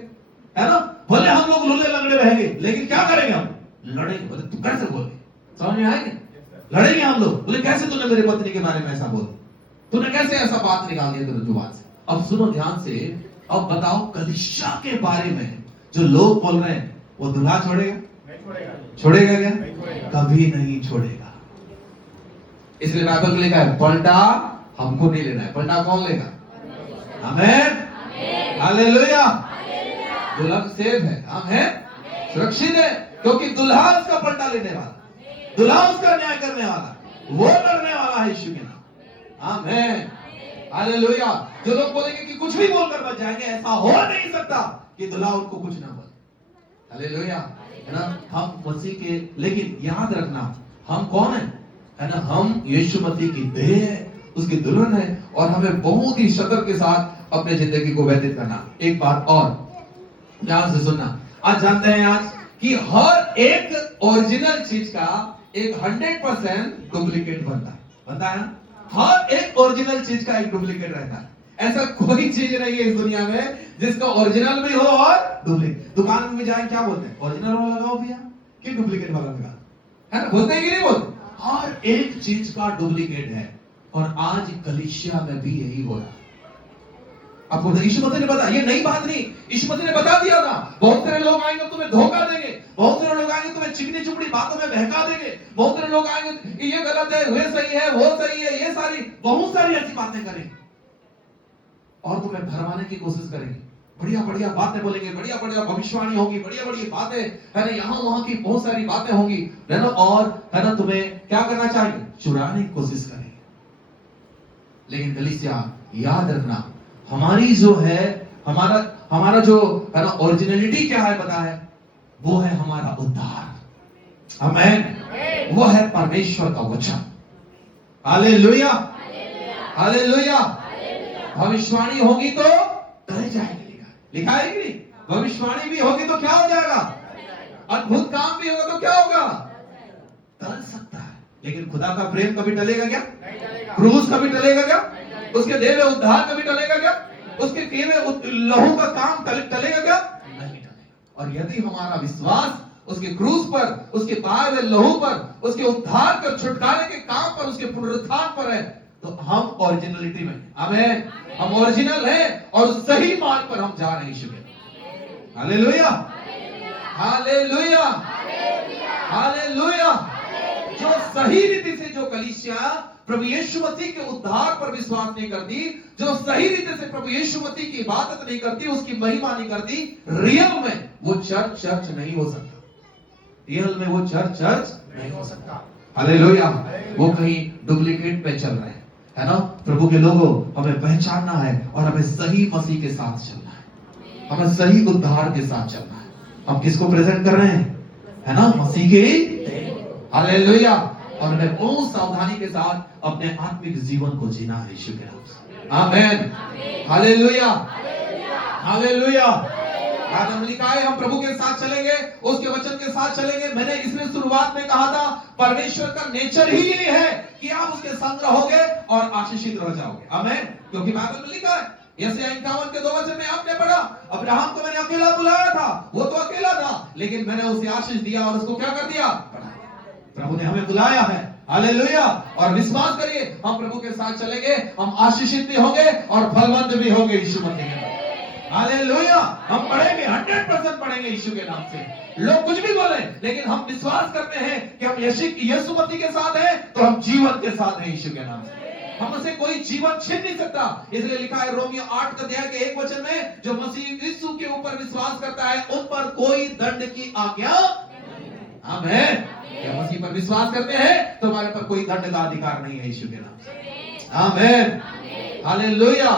है ना, भले हम लोग लूले लगड़े रहेंगे, लेकिन क्या करेंगे हम? लड़ेंगे। बोले तू कैसे बोले? समझ में आएगी? लड़ेंगे हम लोग। बोले कैसे तूने मेरी पत्नी के बारे में ऐसा बोल, तूने कैसे ऐसा बात निकाल दिया तेरे जुबान से? अब सुनो ध्यान से, अब बताओ कलीसिया के बारे में जो लोग बोल रहे हैं, वो दुल्हा छोड़ेगा? छोड़ेगा क्या? कभी नहीं छोड़ेगा। इसलिए बाइबल में लिखा है पलटा हमको नहीं लेना है, पलटा कौन लेगा? आमीन, हालेलुया। दुल्हन सेफ है, आमीन, सुरक्षित है, क्योंकि दुल्हा उसका पलटा लेने वाला, दुल्हा उसका न्याय करने वाला, वो लड़ने वाला है यीशु के नाम। आमीन, हालेलुया। जो लोग बोलेंगे कि कुछ भी बोलकर बच जाएंगे, ऐसा हो नहीं सकता कि दुल्हा उनको कुछ ना बोले। हालेलुया, है ना। हम मसीह के, लेकिन याद रखना हम कौन है ना, हम यीशु मसीह की देह है, उसकी दुल्हन है, और हमें बहुत ही सतर्क के साथ अपने जिंदगी को व्यतीत करना। एक बात और ध्यान से सुनना, आज जानते हैं आज कि हर एक ओरिजिनल चीज का एक 100% डुप्लीकेट बनता है ना। हर एक ओरिजिनल चीज का एक डुप्लीकेट रहता है। ऐसा कोई चीज नहीं है इस दुनिया में जिसका ओरिजिनल भी हो और डुप्लीकेट। दुकान में भी जाए क्या बोलते हैं? ओरिजिनल वाला लगाओ भैया कि डुप्लीकेट वाला लगा, है ना, बोलते हैं कि नहीं बोलते? हर एक चीज का डुप्लीकेट है, और आज कलीसिया में भी यही हो रहा है। आपको यीशु मसीह ने बताया, ये नई बात नहीं, यीशु मसीह ने बता दिया था। बहुत सारे लोग आएंगे तुम्हें धोखा देंगे, बहुत सारे लोग आएंगे तुम्हें चिकनी चुपड़ी बातों में बहका देंगे, बहुत सारे लोग आएंगे ये गलत है, वे सही है, वो सही है, ये सारी बहुत सारी ऐसी बातें करेंगे और तुम्हें भरमाने की कोशिश करेंगे। बढ़िया बढ़िया बातें बोलेंगे, बढ़िया बढ़िया भविष्यवाणी होगी, बढ़िया बढ़िया बातें, है ना, यहाँ वहां की बहुत सारी बातें होंगी, है ना, और है ना तुम्हें क्या करना चाहिए? चुराने की कोशिश करेंगे। लेकिन कलीसिया याद रखना, हमारी जो है हमारा जो है ना ओरिजिनलिटी क्या है पता है, वो है हमारा उद्धार। आमेन। वो है परमेश्वर का वचन। Hallelujah, hallelujah. भविष्यवाणी होगी तो डर जाएगी, लिखा है कि नहीं? भविष्यवाणी भी होगी तो क्या हो जाएगा? अद्भुत काम भी होगा तो क्या होगा? टल सकता है, लेकिन खुदा का प्रेम कभी टलेगा क्या? क्रूस कभी टलेगा क्या? उसके दिए हुए उद्धार कभी टलेगा क्या? उसके किए हुए लहू का काम टलेगा क्या? नहीं टलेगा। और यदि हमारा विश्वास उसके क्रूस पर, उसके पाए हुए लहू पर, उसके उद्धार कर छुटकारे के काम पर, उसके पुनरुत्थान पर है, तो हम ओरिजिनलिटी में, आमेन, हम ओरिजिनल हैं और सही मार्ग पर हम जा रहे हैं। यीशु के हालेलुया, हालेलुया, हालेलुया। जो सही रीति से जो कलीसिया प्रभु यीशु मसीह के उद्धार पर विश्वास नहीं करती, जो सही रीति से प्रभु यीशु मसीह की इबादत नहीं करती, उसकी महिमा नहीं करती, रियल में वो चर्च नहीं हो सकता। रियल में वो चर्च नहीं हो सकता। हालेलुया। वो कहीं डुप्लीकेट पे चल रहे हैं, है ना? प्रभु के लोगों, हमें पहचानना है और हमें सही मसीह के साथ चलना है, हमें सही उद्धार के साथ चलना है। हम किसको प्रेजेंट कर रहे हैं? है ना? मसीह के। हालेलुया। और हमें बहुत सावधानी के साथ अपने आत्मिक जीवन को जीना है यीशु के नाम से। आमेन, हालेलुया, हालेलुया। हम लिखा है हम प्रभु के साथ चलेंगे, उसके वचन के साथ चलेंगे। मैंने इसमें शुरुआत में कहा था, परमेश्वर का नेचर ही ये है कि आप उसके संग रहोगे और आशीषित रह जाओगे। आमेन। क्योंकि बाइबल में लिखा है, यशायाह 51 के 2 वचन में आपने पढ़ा, अब्राहम को मैंने अकेला बुलाया था, वो तो अकेला था, लेकिन मैंने उसे आशीष दिया और उसको क्या कर दिया? प्रभु ने हमें बुलाया है। हालेलुया। और विश्वास करिए, हम प्रभु के साथ चलेंगे, हम आशीषित भी होंगे और फलवंत भी होंगे यीशु मसीह के नाम। हालेलुया। हम पढ़ेंगे, 100% पढ़ेंगे यीशु के नाम से। लोग कुछ भी बोले, लेकिन हम विश्वास करते हैं कि हम यीशु मसीह के साथ हैं, तो हम जीवन के साथ हैं यीशु के नाम से। हमसे कोई जीवन छीन नहीं सकता। इसलिए लिखा है रोमियो 8 अध्याय के 1 वचन में, जो मसीह यीशु के ऊपर विश्वास करता है, उन पर कोई दंड की आज्ञा। आमेन। क्या मसीह पर विश्वास करते हैं तो हमारे पर कोई दंड का अधिकार नहीं है यीशु के नाम से। आमेन, हालेलुया,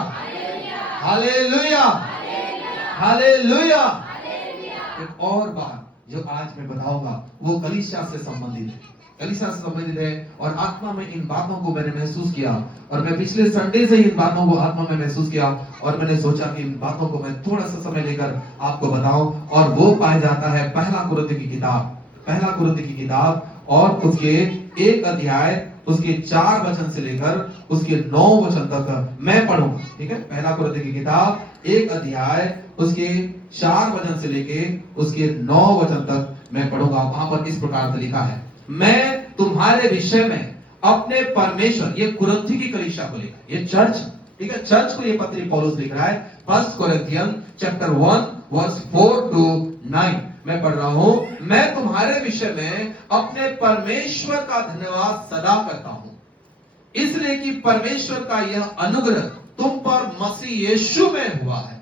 हालेलुया, हालेलुया। एक और बात जो आज मैं बताऊंगा वो कलीसिया से संबंधित है, कलीसिया से संबंधित है। और आत्मा में इन बातों को मैंने महसूस किया, और मैं पिछले संडे से इन बातों को आत्मा में महसूस किया, और मैंने सोचा कि इन बातों को मैं थोड़ा सा समय लेकर आपको बताऊं। और वो पाया जाता है पहला कुरिन्थियों की किताब, पहला कुरिन्थियों की किताब, और उसके 1 अध्याय उसके 4 वचन से लेकर उसके 9 वचन तक मैं पढ़ूंगा। ठीक है? पहला कुरिन्थियों की किताब 1 अध्याय उसके 4 वचन से लेके उसके 9 वचन तक मैं पढ़ूंगा। वहां पर इस प्रकार से लिखा है, मैं तुम्हारे विषय में अपने परमेश्वर, ये कुरिन्थी की कलीसिया को लिखा, ये चर्च, ठीक है, चर्च को ये पत्री पौलुस लिख रहा है। 1 कोरिन्थियन चैप्टर 1 वर्स 4 to 9 मैं पढ़ रहा हूं। मैं तुम्हारे विषय में अपने परमेश्वर का धन्यवाद सदा करता हूं, इसलिए कि परमेश्वर का यह अनुग्रह तुम पर मसीह यीशु में हुआ है,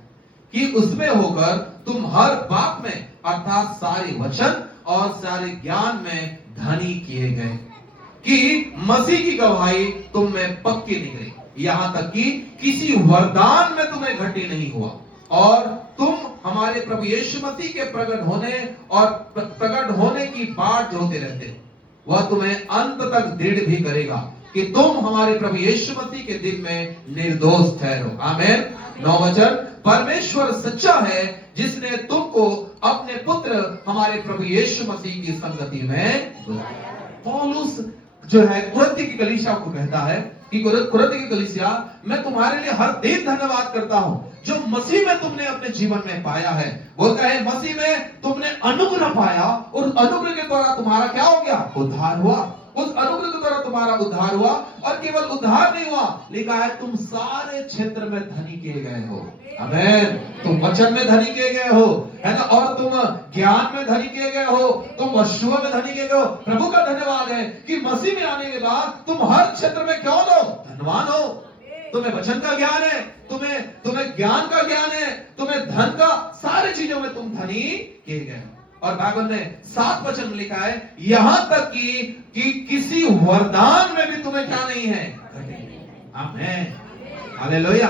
कि उसमें होकर तुम हर बात में, अर्थात सारे वचन और सारे ज्ञान में धनी किए गए, कि मसीह की गवाही तुम में पक्की निकली, यहां तक कि किसी वरदान में तुम्हें घटी नहीं हुआ, और तुम हमारे प्रभु यीशु मसीह के प्रकट होने और प्रकट होने की बाट जोते रहते हो। वह तुम्हें अंत तक दृढ़ भी करेगा कि तुम हमारे प्रभु यीशु मसीह के दिन में निर्दोष ठहरो। आमेन। 9 वचन, परमेश्वर सच्चा है जिसने तुमको अपने पुत्र हमारे प्रभु यीशु मसीह की संगति में बुलाया। पौलुस जो है कुरिन्थी की कलीसिया को कहता है कि कुरिन्थी की कलीसिया, मैं तुम्हारे लिए हर दिन धन्यवाद करता हूं जो मसीह में तुमने अपने जीवन में पाया है। बोलता है मसीह में तुमने अनुग्रह पाया, और अनुग्रह के द्वारा तुम्हारा क्या हो गया? उद्धार हुआ। उस अनुग्रह के द्वारा तुम्हारा उद्धार हुआ, और केवल उद्धार नहीं हुआ, लिखा है तुम सारे क्षेत्र में धनी किए गए हो। आमेन। तुम वचन में धनी किए गए हो, है ना, और तुम ज्ञान में धनी किए गए हो, तुम वस्तुओं में धनी किए गए हो। प्रभु का धन्यवाद है कि मसीह में आने के बाद तुम हर क्षेत्र में क्यों हो? धनवान हो। तुम्हें वचन का ज्ञान है, तुम्हें ज्ञान का ज्ञान है, तुम्हें धन का, सारी चीजों में तुम धनी किए गए। और बाइबल में 7 वचन में लिखा है, यहां तक कि किसी वरदान में भी तुम्हें क्या नहीं है? आमेन, हालेलुया,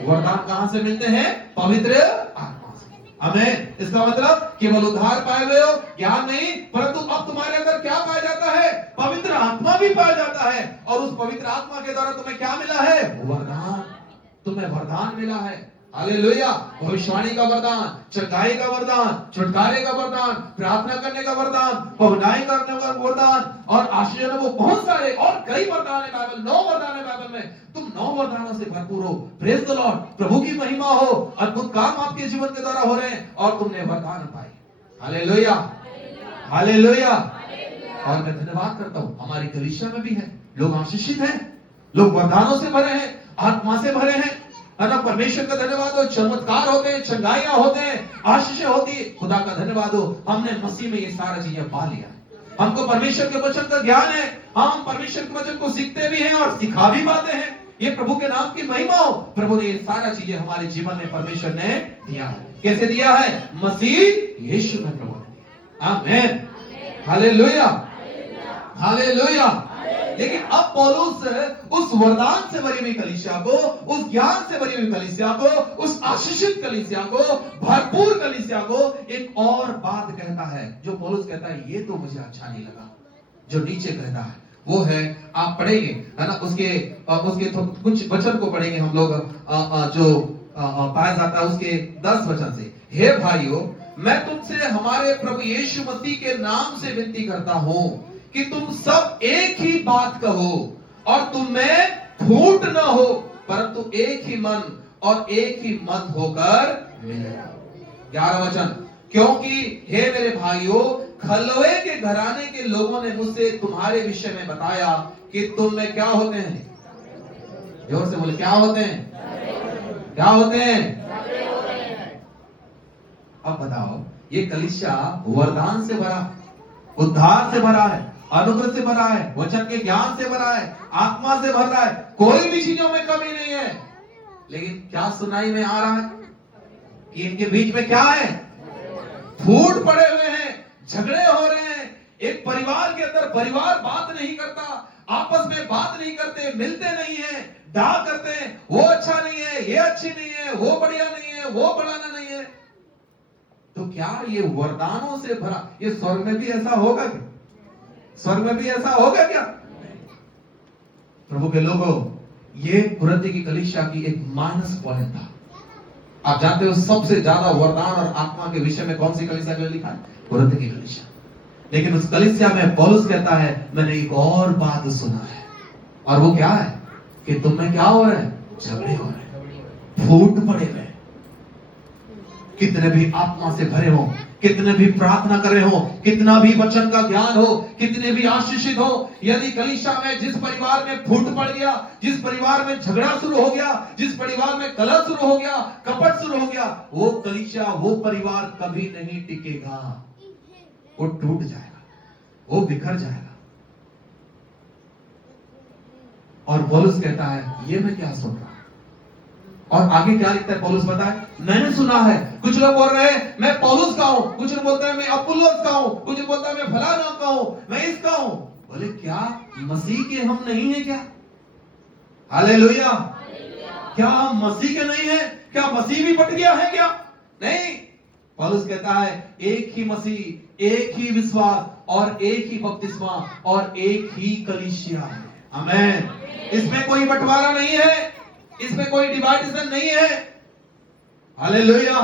वरदान कहां से मिलते हैं? पवित्र आत्मा से। आमीन। इसका मतलब केवल उद्धार पाए हुए हो, ज्ञान नहीं, परंतु अब तुम्हारे अंदर क्या पाया जाता है? पवित्र आत्मा भी पाया जाता है। और उस पवित्र आत्मा के द्वारा तुम्हें क्या मिला है? वरदान। तुम्हें वरदान मिला है। हालेलुया। भविष्यवाणी का वरदान, चंगाई का वरदान, छुटकारे का वरदान, प्रार्थना करने का वरदान, पहुंचाई करने का वरदान, और आश्चर्य वो बहुत सारे और कई वरदान है बाइबल, 9 वरदान है बाइबल में। तुम 9 वरदानों से भरपूर हो। Praise the Lord. प्रभु की महिमा हो। अद्भुत काम आपके जीवन के द्वारा हो रहे हैं और तुमने वरदान पाए। Hallelujah, hallelujah. और मैं धन्यवाद करता हूं, हमारी कलीसिया में भी है, लोग आशीषित हैं, लोग वरदानों से भरे हैं, आत्मा से भरे हैं, है ना। परमेश्वर का धन्यवाद हो। चमत्कार होते हैं, चंगाइयां होते हैं, आशीषें होती है। खुदा का धन्यवाद हो, हमने मसीह में ये सारा चीजें पा लिया। हमको परमेश्वर के वचन का ज्ञान है, हम परमेश्वर के वचन को सीखते भी हैं और सिखा भी पाते हैं। ये प्रभु के नाम की महिमा हो। प्रभु ने ये सारा चीजें हमारे जीवन में परमेश्वर ने दिया है। कैसे दिया है? मसीह यीशु में प्रभु ने दिया। आमीन। Hallelujah, hallelujah. लेकिन अब पौलुस उस वरदान से भरी हुई कलीसिया को, उस ज्ञान से भरी हुई कलीसिया को, उस आशीषित कलीसिया को, भरपूर कलीसिया को एक और बात कहता है, जो पौलुस कहता है ये तो मुझे अच्छा नहीं लगा। जो नीचे कहता है वो है, आप पढ़ेंगे, है ना, उसके कुछ वचन को पढ़ेंगे हम लोग, जो पाया जाता है उसके 10 वचन से। हे भाइयों, मैं तुमसे हमारे प्रभु यीशु मसीह के नाम से विनती करता हूं कि तुम सब एक ही बात कहो और तुम में फूट न हो, परंतु एक ही मन और एक ही मत होकर मिले। 11 वचन। क्योंकि हे मेरे भाइयों, खलवे के घराने के लोगों ने मुझसे तुम्हारे विषय में बताया कि तुम में क्या होते हैं? जोर से बोले, क्या होते हैं? क्या होते हैं? अब बताओ, ये कलीसिया वरदान से भरा, उद्धार से भरा है, अनुग्रह से भरा है, वचन के ज्ञान से भरा है, आत्मा से भरा है, कोई भी चीजों में कमी नहीं है। लेकिन क्या सुनाई में आ रहा है कि इनके बीच में क्या है? फूट पड़े हुए हैं, झगड़े हो रहे हैं। एक परिवार के अंदर परिवार बात नहीं करता, आपस में बात नहीं करते, मिलते नहीं है, डा करते हैं, वो अच्छा नहीं है, ये अच्छी नहीं है, वो बढ़िया नहीं है, वो बढ़ाना नहीं है। तो क्या ये वरदानों से भरा, ये स्वर्ग में भी ऐसा होगा क्या? स्वर्ग में भी ऐसा होगा क्या? प्रभु के लोगों, ये कुरिन्थ की कलीसिया की एक माइनस पॉइंट था। आप जानते हो सबसे ज्यादा वरदान और आत्मा के विषय में कौन सी कलीसिया के लिए लिखा है? कुरिन्थ की कलीसिया। लेकिन उस कलीसिया में पौलुस कहता है, मैंने एक और बात सुना है, और वो क्या है? कि तुम में क्या हो रहे हैं? झगड़े हो रहे हैं, फूट पड़े हुए। कितने भी आत्मा से भरे हो, कितने भी प्रार्थना कर रहे हो, कितना भी वचन का ज्ञान हो, कितने भी आशीषित हो, यदि कलीसिया में जिस परिवार में फूट पड़ गया, जिस परिवार में झगड़ा शुरू हो गया, जिस परिवार में कलह शुरू हो गया, कपट शुरू हो गया, वो कलीसिया, वो परिवार कभी नहीं टिकेगा, वो टूट जाएगा, वो बिखर जाएगा। और पौलुस कहता है, ये मैं क्या सुन रहा हूं? और आगे क्या लिखता है पौलुस? पता है, मैंने सुना है, कुछ लोग बोल रहे हैं मैं पौलुस का हूं, कुछ लोग बोलते हैं मैं अपुल्लोस का हूं, कुछ बोलता है मैं फलाना का हूं, मैं इसका हूं। बोले क्या मसीह के हम नहीं है क्या? हालेलुया। क्या हम मसीह के नहीं है? क्या मसीह भी बट गया है क्या? नहीं। पौलुस कहता है, एक ही मसीह, एक ही विश्वास और एक ही बपतिस्मा और एक ही कलीसिया है। आमीन। इसमें कोई बंटवारा नहीं है, इसमें कोई डिवाइडेशन नहीं है। हालेलुया।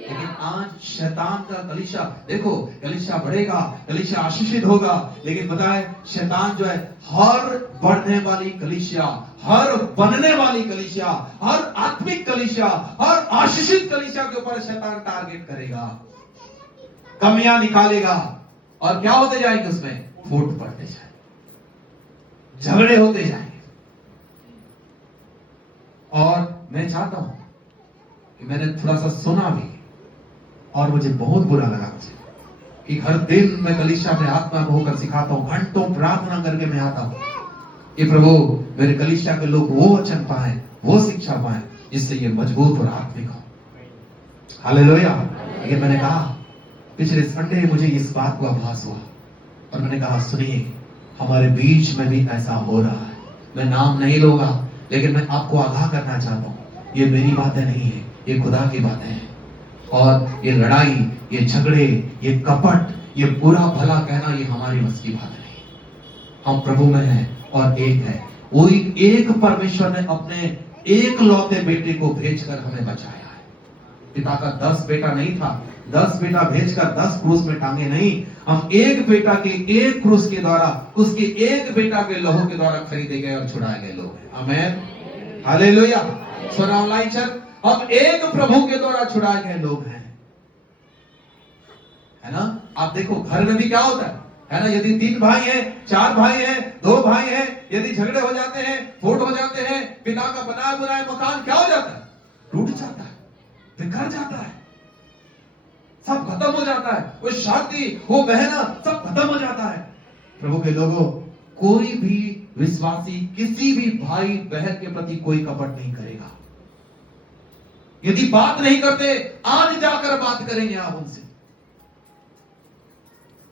लेकिन आज शैतान का कलीसिया, देखो कलीसिया बढ़ेगा, कलीसिया आशीषित होगा, लेकिन बताए शैतान जो है, हर बढ़ने वाली कलीसिया, हर बनने वाली कलीसिया, हर आत्मिक कलीसिया, हर आशीषित कलीसिया के ऊपर शैतान टारगेट करेगा, कमियां निकालेगा, और क्या होते जाएंगे? उसमें फूट पड़ते जाएंगे, झगड़े होते जाएंगे। और मैं चाहता हूं कि मैंने थोड़ा सा सुना भी, और मुझे बहुत बुरा लगा मुझे, कि हर दिन मैं कलीसिया में आत्मा में होकर सिखाता हूं, घंटों प्रार्थना करके मैं आता हूं, ये प्रभु मेरे कलीसिया के लोग वो वचन पाए, वो शिक्षा पाए, जिससे ये मजबूत और आत्मिक हो। हालेलुया। लेकिन मैंने कहा, पिछले संडे मुझे इस बात को आभास हुआ, और मैंने कहा सुनिए, हमारे बीच में भी ऐसा हो रहा है। मैं नाम नहीं लूंगा, लेकिन मैं आपको आगाह करना चाहता हूं, ये मेरी बातें नहीं है, ये खुदा की बातें हैं। और ये लड़ाई, ये झगड़े, ये कपट, ये बुरा भला कहना, ये हमारी बस की बात नहीं। हम प्रभु में हैं और एक है, वही एक परमेश्वर ने अपने एक लौते बेटे को भेजकर हमें बचाया है। पिता का 10 बेटा नहीं था, 10 बेटा भेजकर 10 क्रूस में टांगे नहीं, हम एक बेटा के एक क्रूस के द्वारा, उसके एक बेटा के लहू के द्वारा खरीदे गए और छुड़ाए गए लोग हैं। आमेन, हालेलुया। सुना ऑनलाइन चर्च, हम एक प्रभु के द्वारा छुड़ाए गए लोग हैं, है ना। आप देखो घर में भी क्या होता है ना, यदि 3 भाई हैं, 4 भाई हैं, 2 भाई हैं, यदि झगड़े हो जाते हैं, फूट हो जाते हैं, पिता का बनाया बनाया मकान क्या हो जाता है, टूट जाता है, बिखर जाता है, सब खत्म हो जाता है, वो शादी, वो मेहनत, सब खत्म हो जाता है। प्रभु के लोगों, कोई भी विश्वासी किसी भी भाई बहन के प्रति कोई कपट नहीं करेगा। यदि बात नहीं करते, आज जाकर बात करेंगे आप उनसे।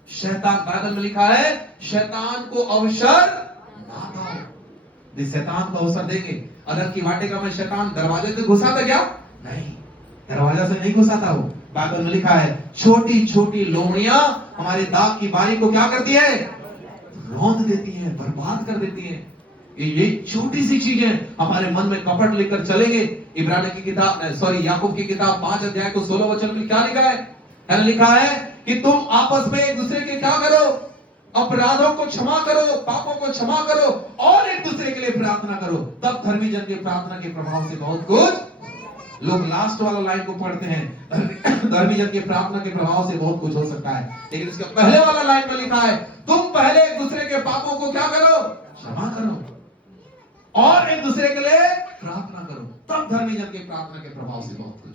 शैतान, बाइबल में लिखा है, शैतान को अवसर ना दो। यदि शैतान को अवसर देंगे, अदर की वाटिका में शैतान दरवाजे से घुसा था क्या? नहीं, दरवाजा से नहीं घुसा था वो। बाइबल में लिखा है, छोटी छोटी लोमड़ियां हमारे दाग की बारी को क्या करती है? रौंद देती है, बर्बाद कर देती है। ये छोटी सी चीजें हमारे मन में कपट लेकर चलेंगे। इब्रानी की किताब, याकूब की किताब 5 अध्याय को 16 वचन में क्या लिखा है? लिखा है कि तुम आपस में एक दूसरे के क्या करो? अपराधों को क्षमा करो, पापों को क्षमा करो और एक दूसरे के लिए प्रार्थना करो, तब धर्मी जन की प्रार्थना के प्रभाव से बहुत कुछ। लोग लास्ट वाला लाइन को पढ़ते हैं, धर्मी जन की प्रार्थना के प्रभाव से बहुत कुछ हो सकता है, लेकिन इसके पहले वाला लाइन में लिखा है, तुम पहले एक दूसरे के पापों को क्या करो? क्षमा करो और एक दूसरे के लिए प्रार्थना करो, तब धर्मी जन की प्रार्थना के प्रभाव से बहुत कुछ।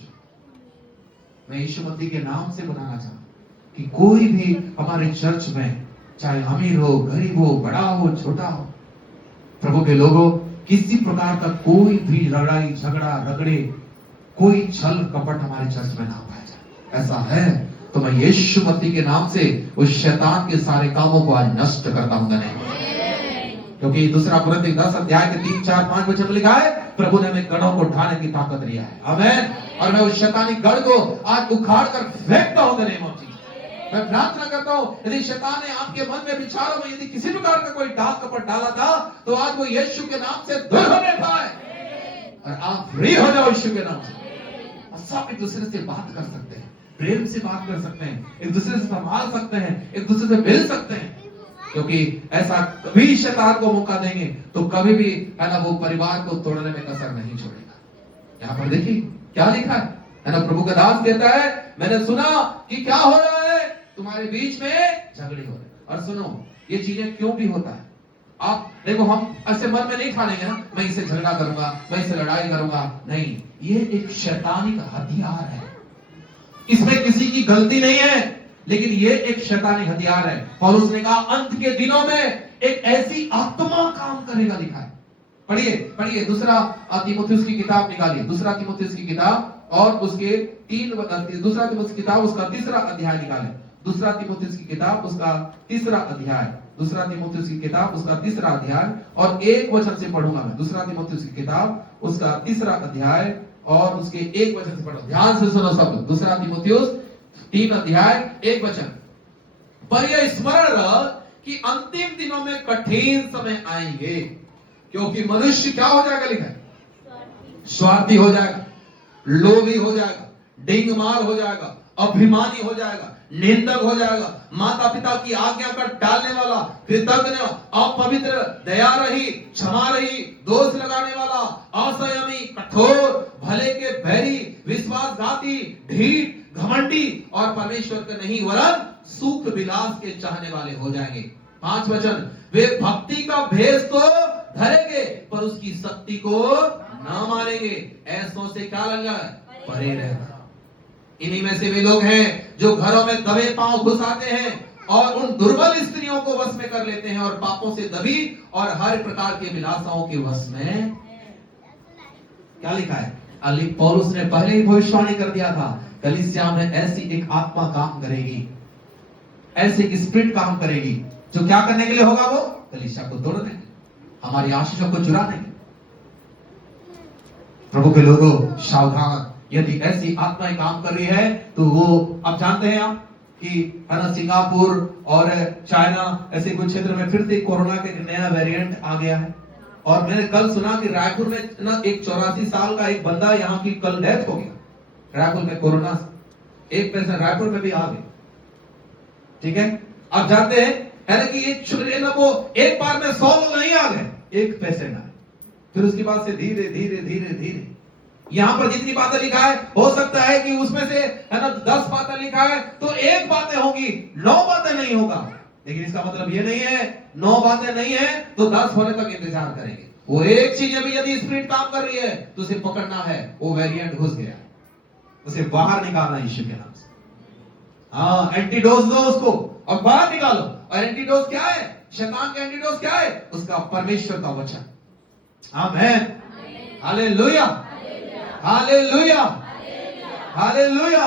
मैं यीशु मसीह के नाम से बताना चाहता हूं कि कोई भी हमारे चर्च में, चाहे अमीर हो, गरीब हो, बड़ा हो, छोटा हो, प्रभु के लोगों, किसी प्रकार का कोई भी लड़ाई झगड़ा रगड़े, कोई छल कपट हमारे चर्च में ना पाया जाए। ऐसा है तो मैं यीशु मसीह के नाम से उस शैतान के सारे कामों को आज नष्ट करता हूं। क्योंकि 2 कुरिन्थियों 10 अध्याय के 3, 4, 5 वचन में लिखा है, प्रभु ने हमें गढ़ों को उठाने की ताकत दिया है। आमीन। और मैं उस शैतानी गढ़ को आज उखाड़ कर फेंकता हूं। मैं प्रार्थना करता हूं, यदि शैतान ने आपके मन में, विचारों में यदि किसी प्रकार का कोई डाक कपट डाला था, तो आज वो यीशु के नाम से दूर होने पाए और आप फ्री हो जाओ यीशु के नाम से। और सब एक दूसरे से बात कर सकते हैं, प्रेम से बात कर सकते हैं, एक दूसरे से संभाल सकते हैं, एक दूसरे से मिल सकते हैं। क्योंकि ऐसा कभी शैतान को मौका देंगे तो कभी भी, है ना, वो परिवार को तोड़ने में कसर नहीं छोड़ेगा। यहाँ पर देखिए क्या लिखा है ना, प्रभु का दास कहता है, मैंने सुना कि क्या हो रहा है, तुम्हारे बीच में झगड़े हो रहे हैं। और सुनो, ये चीजें क्यों भी होता है, आप देखो, हम ऐसे मन में नहीं ठानेंगे ना, मैं इससे झगड़ा करूंगा, मैं इससे लड़ाई करूंगा, नहीं, ये एक शैतानी का हथियार है। इसमें किसी की गलती नहीं है, लेकिन ये एक शैतानी हथियार है। पौलुस ने कहा, अंत के दिनों में एक ऐसी आत्मा काम करेगा, लिखा है। पढ़िए 2 तीमुथियुस की किताब निकालिए, 2 तीमुथियुस की किताब और उसके 2 तीमुथियुस की किताब उसका 3रा अध्याय निकालें। 2 तीमुथियुस की किताब उसका 3रा अध्याय, 2 तीमुथियुस की किताब उसका 3रा अध्याय और 1 वचन से पढ़ूंगा मैं। 2 तीमुथियुस की किताब उसका 3रा अध्याय और उसके 1 वचन से पढ़ो, ध्यान से सुनो सब। 2 तीमुथियुस 3 अध्याय 1 वचन। पर यह स्मरण रह कि अंतिम दिनों में कठिन समय आएंगे, क्योंकि मनुष्य क्या हो जाएगा, लिखा है, स्वार्थी हो जाएगा, लोभी हो जाएगा, डिंगमार हो जाएगा, अभिमानी हो जाएगा, निंदक हो जाएगा, माता पिता की आज्ञा का टालने वाला, कृतज्ञ, अपवित्र, दया रही, क्षमा रही, दोष लगाने वाला, असंयमी, कठोर, भले के बैरी, विश्वासघाती, ढीठ, घमंडी और परमेश्वर के नहीं वरन सुख विलास के चाहने वाले हो जाएंगे। 5 वचन, वे भक्ति का भेष तो धरेंगे पर उसकी शक्ति को ना मानेंगे, ऐसों से क्या लगा, परे रहना। इन्हीं में से वे लोग हैं जो घरों में दबे पांव घुस आते हैं और उन दुर्बल स्त्रियों को वश में कर लेते हैं और पापों से दबी और हर प्रकार के विलासाओं के वश में। क्या लिखा है, पौलुस ने पहले ही भविष्यवाणी कर दिया था, कलीसिया में ऐसी एक आत्मा काम करेगी, ऐसी एक स्पिरिट काम करेगी, जो क्या करने के लिए होगा, वो कलीसिया को तोड़ने, हमारी आशीषों को चुराने। प्रभु के लोगों सावधान, यदि ऐसी आत्माएं काम कर रही है तो वो, अब जानते हैं आप कि है ना, सिंगापुर और चाइना ऐसे कुछ क्षेत्र में फिर से कोरोना का एक नया वेरिएंट आ गया है। और मैंने कल सुना कि रायपुर में ना एक 84 साल का एक बंदा यहाँ की कल डेथ हो गया रायपुर में कोरोना से। एक पेशेंट रायपुर में भी आ गए। ठीक है, आप जानते हैं है ना कि एक ना वो एक बार में 100 लोग नहीं आ गए, एक पेशेंट आए, फिर उसके बाद से धीरे धीरे धीरे धीरे यहां पर जितनी बातें लिखा है, हो सकता है कि उसमें से है ना 10 बातें लिखा है तो एक बातें होगी, 9 बातें नहीं होगा। लेकिन इसका मतलब ये नहीं है 9 बातें नहीं है तो 10 होने तक इंतजार करेंगे। वो एक चीज अभी यदि स्पिरिट काम कर रही है तो उसे पकड़ना है। वो वेरिएंट घुस गया, उसे बाहर निकालना यीशु के नाम से। हाँ, एंटीडोज दो उसको और बाहर निकालो। और एंटीडोज क्या है? शैतान का एंटीडोज क्या है? उसका परमेश्वर का वचन। आमीन, हालेलुया, हालेलुया, हालेलुया।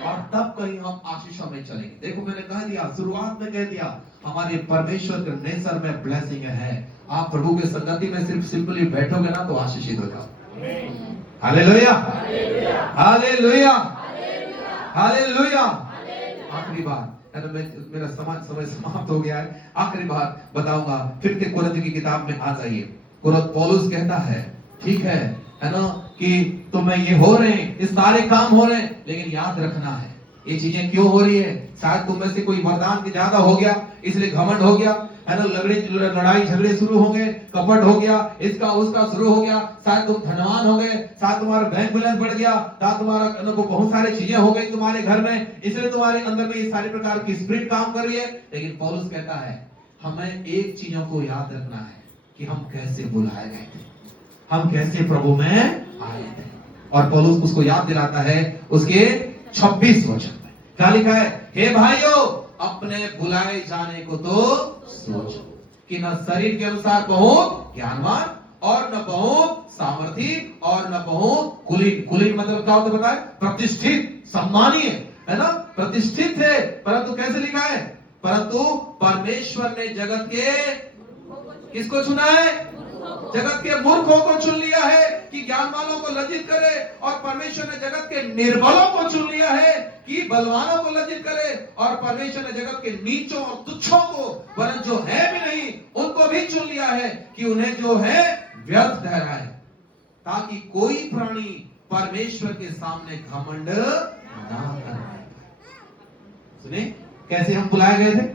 और तब कहीं हम आशीषों में चलेंगे। देखो मैंने कह दिया, शुरुआत में कह दिया, हमारे परमेश्वर के नेचर में ब्लेसिंग है। आप प्रभु के संगति में सिर्फ सिंपली बैठोगे ना तो आशीषित हो जाओ। Hallelujah, hallelujah, hallelujah. आखिरी बार है ना, मेरा समय समाप्त हो गया है। आखिरी बार बताऊंगा, फिर से कुरिन्थ की किताब में आ जाइए। पौलुस कहता है, ठीक है ना, कि तुम्हें ये हो रहे हैं, इस सारे काम हो रहे हैं, लेकिन याद रखना है ये चीजें क्यों हो रही है। शायद तुम में से कोई वरदान के ज्यादा हो गया इसलिए घमंड हो गया, है ना, लड़ाई झगड़े शुरू हो गए, कपट हो गया, इसका उसका शुरू हो गया। शायद तुम धनवान हो गए, शायद तुम्हारा बैंक बैलेंस बढ़ गया, शायद तुम्हारा बहुत सारी चीजें हो गई तुम्हारे घर में, इसलिए तुम्हारे अंदर में ये सारे प्रकार की स्पिरिट काम कर रही है। लेकिन पौलुस कहता है हमें एक चीजों को याद रखना है कि हम कैसे बुलाए गए थे, हम कैसे प्रभु में आए थे। और पौलुस उसको याद दिलाता है उसके 26 वचन में। क्या लिखा है? हे भाइयों, अपने बुलाए जाने को तो सोचो कि न शरीर के अनुसार बहुत ज्ञानवान और न बहुत सामर्थी और न बहुत कुलीन। कुलीन मतलब क्या होता है बताए? प्रतिष्ठित, सम्मानीय, है ना, प्रतिष्ठित है। परंतु कैसे लिखा है? परंतु परमेश्वर ने जगत के किसको चुना है? जगत के मूर्खों को चुन लिया है कि ज्ञान वालों को लज्जित करे, और परमेश्वर ने जगत के निर्बलों को चुन लिया है कि बलवानों को लज्जित करे, और परमेश्वर ने जगत के नीचों और तुच्छों को, वरन जो है भी नहीं उनको भी चुन लिया है कि उन्हें जो है व्यर्थ ठहराए, ताकि कोई प्राणी परमेश्वर के सामने घमंड ना करे। सुने कैसे हम बुलाए गए थे,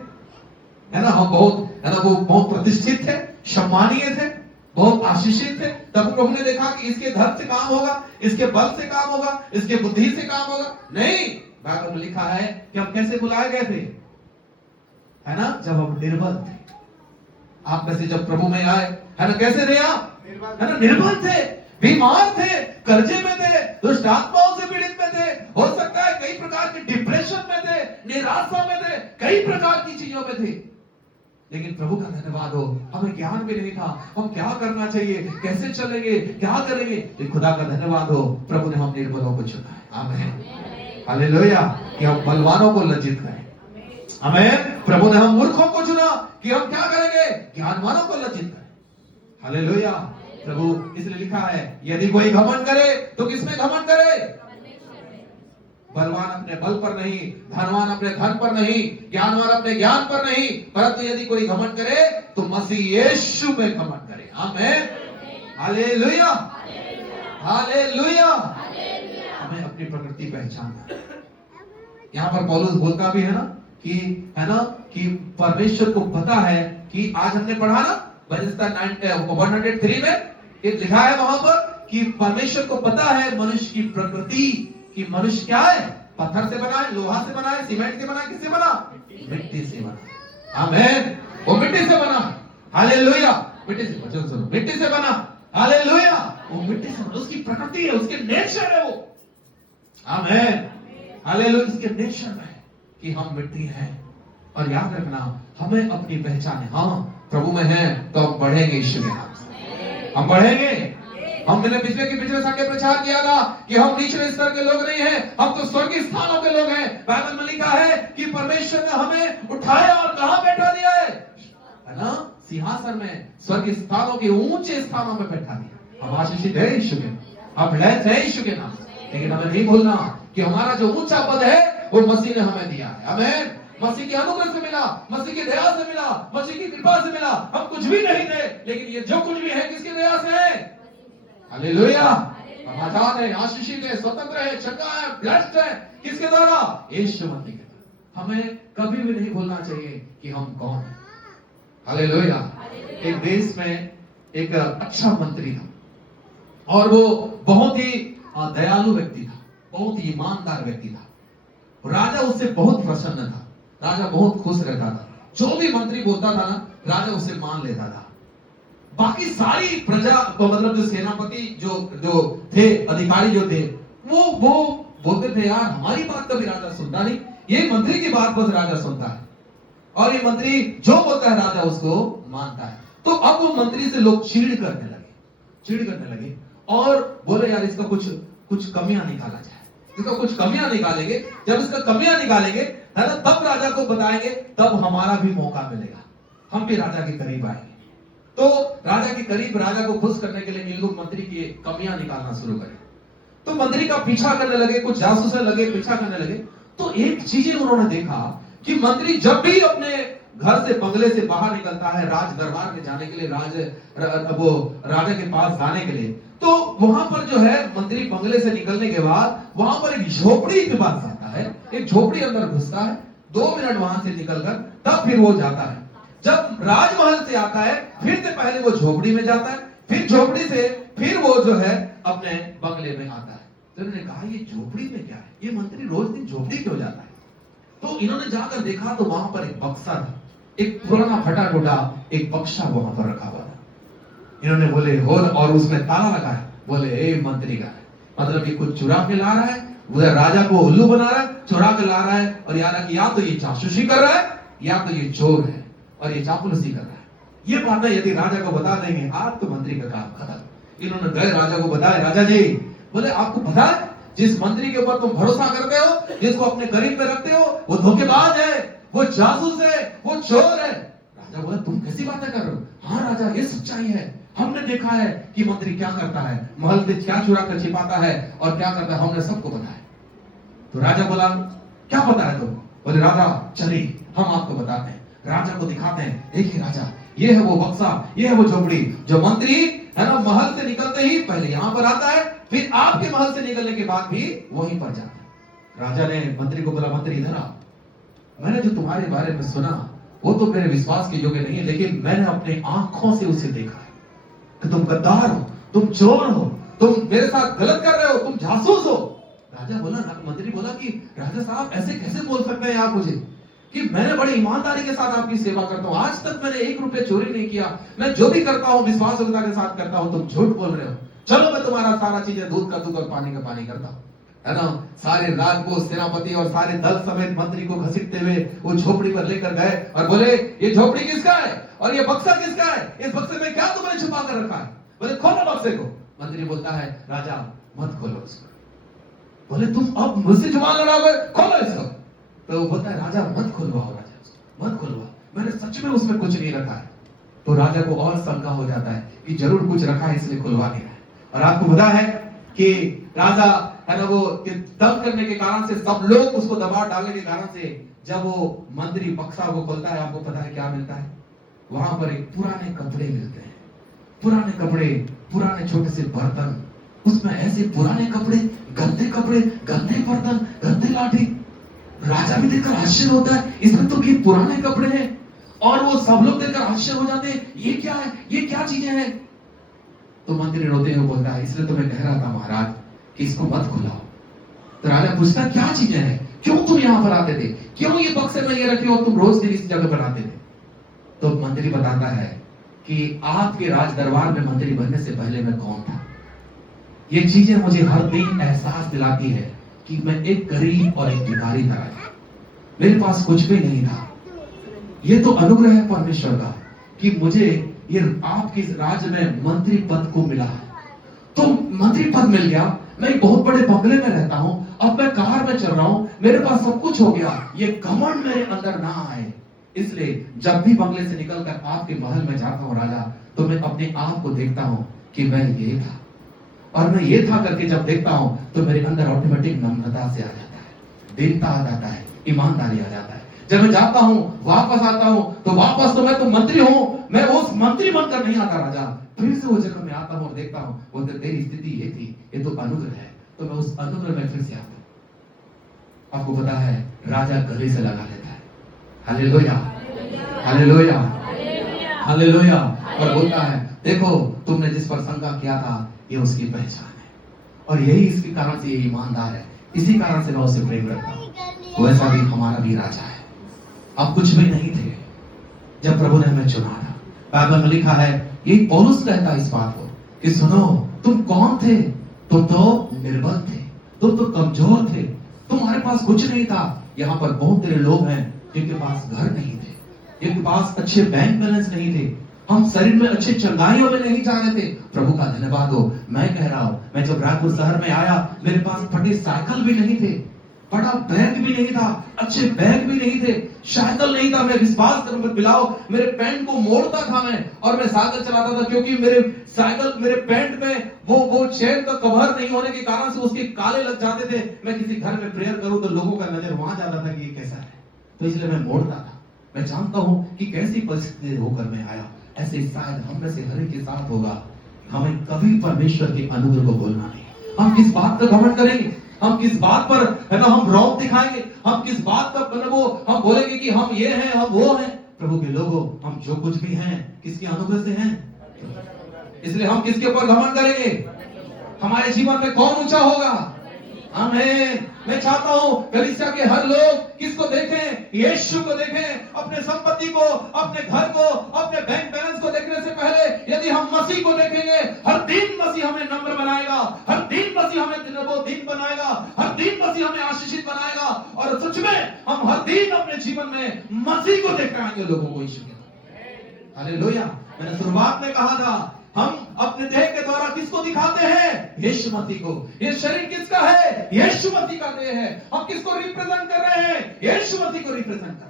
है ना, हम बहुत, है ना, वो बहुत प्रतिष्ठित थे, सम्मानीय थे, बहुत आशीषित थे। तब प्रभु ने देखा कि इसके धन से काम होगा, इसके बल से काम होगा, इसके बुद्धि से काम होगा। नहीं, बाइबल में लिखा है कि हम कैसे बुलाए गए थे, है ना, जब हम निर्बल थे। आप में से जब प्रभु में आए, है ना, कैसे थे आप? है ना, निर्बल थे, बीमार थे, कर्जे में थे, दुष्ट आत्माओं से पीड़ित में थे, हो सकता है कई प्रकार के डिप्रेशन में थे, निराशा में थे, कई प्रकार की चीजों में थे। लेकिन प्रभु का धन्यवाद हो, हमें ज्ञान भी नहीं था, हम क्या करना चाहिए, कैसे चलेंगे, क्या करेंगे। तो खुदा का धन्यवाद हो, प्रभु ने हम निर्बलों को चुना है। आमीन, हालेलुया, कि हम बलवानों को लज्जित करें। आमीन, प्रभु ने हम मूर्खों को चुना कि हम क्या करेंगे, ज्ञानवानों को लज्जित करें। हालेलुया, प्रभु इसलिए लिखा है यदि कोई घमंड करे तो किसमें घमंड करे? बलवान अपने बल पर नहीं, धनवान अपने धन पर नहीं, ज्ञानवान अपने ज्ञान पर नहीं, परंतु यदि कोई घमंड करे तो मसीह यीशु में घमंड करे। आमीन, हालेलुया, हालेलुया। हमें अपनी प्रकृति पहचानना। यहाँ पर पौलुस बोलता भी है ना कि, है ना, कि परमेश्वर को पता है कि आज हमने पढ़ा ना 103 में एक लिखा है वहां पर कि परमेश्वर को पता है मनुष्य की प्रकृति कि मनुष्य क्या है, पत्थर से बना है, लोहा से बना है, सीमेंट से बना है, किससे बना? मिट्टी से बना। आमीन, वो मिट्टी से बना। हालेलुया, मिट्टी से, वचन सुनो, मिट्टी से बना। हालेलुया, वो मिट्टी से, उसकी प्रकृति है, उसके नेचर है वो। आमीन, हालेलुया, उसके नेचर में है कि हम मिट्टी हैं। और याद रखना, हमें अपनी पहचान है। हाँ, प्रभु में है तो हम बढ़ेंगे, ईश्वर के नाम से हम बढ़ेंगे। हमने पिछले संडे प्रचार किया था कि हम निचले स्तर के लोग नहीं हैं, हम तो स्वर्गीय स्थानों के लोग हैं। बाइबल में लिखा है कि परमेश्वर ने हमें उठाया और कहां बैठा दिया है ना, सिंहासन में, स्वर्गीय स्थानों के ऊंचे स्थानों में बैठा दिया। हम आशीषित है ईश्वर में। आप ब्लेस्ड है यीशु के नाम से। लेकिन हमें नहीं भूलना कि हमारा जो ऊंचा पद है वो मसीह ने हमें दिया है। आमीन। मसीह के अनुग्रह से मिला, मसीह की दया से मिला, मसीह की कृपा से मिला। हम कुछ भी नहीं थे, लेकिन ये जो कुछ भी है किसकी दया से है? हालेलुया। हम आजाद है, आशीषित है, स्वतंत्र है, चंगा है, ब्लेस्ड है। किसके द्वारा? यीशु मसीह के द्वारा। हमें कभी भी नहीं भूलना चाहिए कि हम कौन हैं। हालेलुया। एक देश में एक अच्छा मंत्री था और वो बहुत ही दयालु व्यक्ति था, बहुत ही ईमानदार व्यक्ति था। राजा उससे बहुत प्रसन्न था, राजा बहुत खुश रहता था। जो भी मंत्री बोलता था ना, राजा उसे मान लेता था। बाकी सारी प्रजा तो मतलब जो सेनापति जो थे, अधिकारी जो थे, वो बोलते थे यार हमारी बात कभी राजा सुनता नहीं, ये मंत्री की बात बस राजा सुनता है और ये मंत्री जो बोलता है राजा उसको मानता है। तो अब वो मंत्री से लोग चिढ़ करने लगे और बोले यार इसका कुछ कमियां निकाला जाए, इसका कुछ कमियां निकालेंगे। जब इसका कमियां निकालेंगे है ना, तब राजा को बताएंगे, तब हमारा भी मौका मिलेगा, हम भी राजा के करीब आएंगे। तो राजा के करीब, राजा को खुश करने के लिए ये लोग मंत्री की कमियां निकालना शुरू करें। तो मंत्री का पीछा करने लगे, कुछ जासूस लगे, पीछा करने लगे। तो एक चीजें उन्होंने देखा कि मंत्री जब भी अपने घर से, बंगले से बाहर निकलता है राज दरबार में जाने के लिए, राजा के पास जाने के लिए, तो वहां पर जो है मंत्री बंगले से निकलने के बाद वहां पर एक झोपड़ी के पास जाता है, एक झोपड़ी अंदर घुसता है, 2 मिनट वहां से निकलकर तब फिर वो जाता है। जब राजमहल से आता है फिर से पहले वो झोपड़ी में जाता है, फिर झोपड़ी से फिर वो जो है अपने बंगले में आता है। तो इन्होंने कहा ये झोपड़ी में क्या है, ये मंत्री रोज दिन झोपड़ी क्यों जाता है? तो इन्होंने जाकर देखा तो वहां पर एक बक्सा था, एक पुराना फटा टूटा एक बक्सा वहां पर रखा हुआ था। इन्होंने बोले होल और उसमें ताला लगा है। बोले ए मंत्री का है, मतलब ये कुछ चुरा के ला रहा है, उधर राजा को उल्लू बना रहा है, चुरा के ला रहा है, और या तो ये जासूसी कर रहा है या तो ये चोर है और ये चापलूसी कर रहा है। ये बातें यदि राजा को बता देंगे आज तो मंत्री का काम खत्म। इन्होंने गए राजा को बताया, राजा जी बोले आपको पता है जिस मंत्री के ऊपर तुम भरोसा करते हो, जिसको अपने करीब में रखते हो, वो धोखेबाज है, वो जासूस है, वो चोर है। राजा बोला तुम कैसी बातें कर रहे हो? हाँ राजा ये सच्चाई है, हमने देखा है कि मंत्री क्या करता है, महल से क्या चुरा कर छिपाता है और क्या करता है, हमने सबको पता है। तो राजा बोला क्या पता है तुम? बोले राजा चलिए हम आपको बताते हैं। राजा को दिखाते हैं, देखिए राजा ये है वो बक्सा, ये है वो झोपड़ी, जो मंत्री है ना महल से निकलते ही पहले यहां पर आता है, फिर आपके महल से निकलने के बाद भी वहीं पर जाता है। राजा ने मंत्री को बोला मंत्री इधर आ, मैंने जो तुम्हारे बारे में सुना वो तो मेरे विश्वास के योग्य नहीं है, लेकिन मैंने अपने आंखों से उसे देखा है कि तुम गद्दार हो, तुम चोर हो, तुम मेरे साथ गलत कर रहे हो, तुम जासूस हो। राजा बोला, मंत्री बोला कि राजा साहब ऐसे कैसे बोल सकते हैं आप मुझे, कि मैंने बड़ी ईमानदारी के साथ आपकी सेवा करता हूं, आज तक मैंने 1 रुपया चोरी नहीं किया, मैं जो भी करता हूं विश्वासयोग्यता के साथ करता हूं, तुम झूठ बोल रहे हो। चलो मैं तुम्हारा सारा चीजें दूध का दूध और पानी का पानी करता हूं, है ना। सारे राज को, सेनापति और सारे दल समेत मंत्री को घसीटते हुए वो झोपड़ी पर लेकर गए और बोले ये झोपड़ी किसका है और ये बक्सा किसका है, इस बक्से में क्या तुमने छुपा कर रखा है? बोले खोलो बक्से को। मंत्री बोलता है राजा मत खोलो इसको। बोले तुम अब मुझसे जुबान लड़ाओगे, खोलो इसको। तो वो बोलता है राजा मत खुलवाओ, राजा उसको मत खुलवाओ, मैंने सच में उसमें कुछ नहीं रखा है। तो राजा को और शंका हो जाता है कि जरूर कुछ रखा है इसलिए खुलवा नहीं है। और आपको पता है कि राजा है ना वो दंग करने के कारण से, सब लोग उसको दबाव डालने के कारण से, जब वो मंत्री बक्सा को खोलता है, आपको पता है क्या मिलता है? वहां पर एक पुराने कपड़े मिलते हैं, पुराने कपड़े, पुराने छोटे से बर्तन, उसमें ऐसे पुराने कपड़े, गंदे बर्तन, गंदे लाठी। राजा भी देखकर आश्चर्य होता है, इसमें तो ये पुराने कपड़े हैं। और वो सब लोग देखकर आश्चर्य हो जाते हैं, ये क्या है, ये क्या चीजें हैं? तो मंत्री रोते हुए बोलता है इसलिए तो मैं कह रहा था महाराज कि इसको मत खुलाओ। तो राजा पूछता क्या चीजें हैं, क्यों तुम यहां पर आते थे, क्यों ये बक्से में ये रखे और तुम रोज दिन इस जगह पर आते थे? तो मंत्री बताता है कि आपके राज दरबार में मंत्री बनने से पहले मैं कौन था। ये चीजें मुझे हर दिन एहसास दिलाती है कि मैं एक गरीब और एक भिखारी था, मेरे पास कुछ भी नहीं था। ये तो अनुग्रह है परमेश्वर का कि मुझे ये आपके राज्य में मंत्री पद को मिला है। तो मंत्री पद मिल गया, मैं एक बहुत बड़े बंगले में रहता हूं, अब मैं कार में चल रहा हूं, मेरे पास सब कुछ हो गया, ये घमंड मेरे अंदर ना आए। इसलिए जब भी बंगले से निकलकर आपके महल में जाता हूं राजा, तो मैं अपने आप को देखता हूं कि मैं ये था। और मैं ये था करके जब देखता हूं तो मेरे अंदर ऑटोमेटिक नम्रता से आ जाता है, दीनता आ जाता है, ईमानदारी आ जाता है। जब मैं जाता हूं, वापस आता हूं, तो वापस तो मैं तो मंत्री हूं, मैं उस मंत्री बनकर नहीं आता राजा, फिर से वो जगह में आता हूं और देखता हूं वो तेरी स्थिति ये थी, ये तो अनुग्रह है, तो मैं उस अनुग्रह में फिर से आता हूं। आपको पता है राजा गले से लगा लेता है, हालेलुया, हालेलुया, हालेलुया, और बोलता है देखो तुमने जिस पर शंका किया था ये उसकी पहचान है, और यही इसके कारण से ये ईमानदार है, इसी कारण से मैं उसे प्रेम करता हूं। वैसा भी हमारा भी राजा है। आप कुछ भी नहीं थे जब प्रभु ने हमें चुना था। बाइबल में लिखा है, यही पौलुस कहता है इस बात को कि सुनो तुम कौन थे, तुम तो निर्बल थे, तुम तो कमजोर थे, तुम्हारे पास कुछ नहीं था। यहाँ पर बहुत सारे लोग हैं जिनके पास घर नहीं थे, जिनके पास अच्छे बैंक बैलेंस नहीं थे, हम शरीर में अच्छे चंगाइयों में नहीं जा रहे थे। प्रभु का धन्यवाद हो, मैं कह रहा हूं, मैं जब रायपुर शहर में आया मेरे पास फटे साइकिल भी नहीं थे, बड़ा बैग भी नहीं था, अच्छे बैग भी नहीं थे, साइकिल नहीं था। मैं विश्वास करूं मत मिलाओ, मेरे पैंट को मोड़ता था मैं और मैं साइकिल चलाता था, क्योंकि मेरे साइकिल मेरे पैंट में वो चेन का कवर नहीं होने के कारण से उसके काले लग जाते थे। मैं किसी घर में प्रेयर करूं तो लोगों का नजर वहां जाता था कि ये कैसा है, तो इसलिए मैं मोड़ता था। मैं जानता हूं कि कैसी परिस्थिति होकर मैं आया, ऐसे शायद हम में से हर एक के साथ होगा। हमें कभी परमेश्वर के अनुग्रह को बोलना नहीं। हम किस बात का घमंड करेंगे, हम किस बात पर है ना हम रौब दिखाएंगे, हम किस बात का वो हम बोलेंगे कि हम ये हैं हम वो हैं। प्रभु के लोगों, हम जो कुछ भी हैं किसके अनुग्रह से हैं, इसलिए हम किसके ऊपर घमंड करेंगे। हमारे जीवन में कौन ऊंचा होगा। आमीन। मैं चाहता हूं कलीसिया के हर लोग किसको देखें, यीशु को देखें। अपने संपत्ति को, अपने घर को, अपने बैंक बैलेंस को देखने से पहले यदि हम मसीह को देखेंगे, हर दिन मसीह हमें नम्र बनाएगा, हर दिन मसीह हमें वो दिन बनाएगा, हर दिन मसीह हमें आशीषित बनाएगा, और सच में हम हर दिन अपने जीवन में मसीह को देख पाएंगे लोगों को, यीशु के। हालेलुया। मैंने शुरुआत में कहा था हम अपने देह के द्वारा किसको दिखाते हैं, यीशु मसीह को। ये शरीर किसका है, यीशु मसीह का देह है। हम किसको रिप्रेजेंट कर रहे हैं, यीशु मसीह को रिप्रेजेंट कर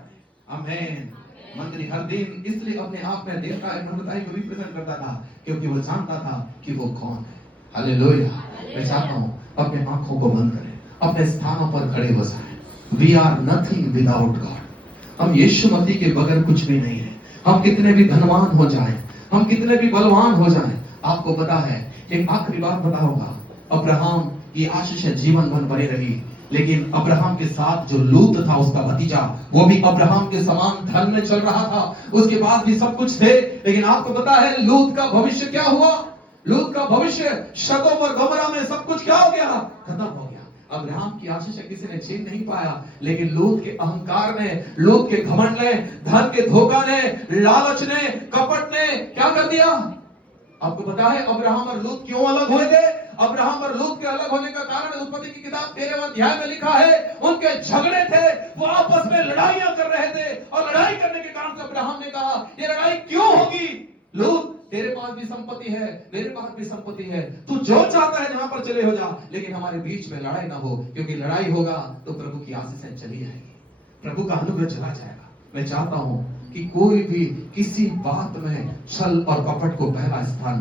रहे हैं। आमीन। मंत्री हर दिन इसलिए अपने आप में देवता नम्रता को रिप्रेजेंट करता था क्योंकि वो जानता था कि वो कौन है। हालेलुया। मैं चाहता हूं अपने आंखों को बंद करें, अपने स्थानों पर खड़े हो जाएं। We are nothing without God. हम यीशु मसीह के बगैर कुछ भी नहीं है। हम कितने भी धनवान हो जाएं, हम कितने भी बलवान हो जाएं, आपको पता है एक आखिरी बात बताऊंगा। अब्राहम की आशीष जीवन भर बनी रही, लेकिन अब्राहम के साथ जो लूत था उसका भतीजा, वो भी अब्राहम के समान धन में चल रहा था, उसके पास भी सब कुछ थे। लेकिन आपको पता है लूत का भविष्य क्या हुआ। लूत का भविष्य सदोम और गमोरा में सब कुछ क्या हो गया, खत्म हो गया। अब्राहम की आशीष किसी ने छीन नहीं पाया, लेकिन लूत के अहंकार ने, लूत के घमंड ने, धन के धोखा ने, लालच ने, कपट ने क्या कर दिया। आपको पता है अब्राहम और लूत क्यों अलग हुए थे। अब्राहम और लूत के अलग होने का कारण उत्पत्ति की किताब 13वें अध्याय में लिखा है, उनके झगड़े थे, वो आपस में लड़ाइयां कर रहे थे, और लड़ाई करने के कारण से अब्राहम ने कहा ये लड़ाई क्यों होगी। लूत तेरे पास भी संपत्ति है, मेरे पास भी संपत्ति है, तू जो चाहता है जहां पर चले हो जा, लेकिन हमारे बीच में लड़ाई ना हो, क्योंकि लड़ाई होगा तो प्रभु की आशीषें चली जाएगी, प्रभु का अनुग्रह चला जाएगा। मैं चाहता हूं कि कोई भी किसी बात में छल और कपट को पहला स्थान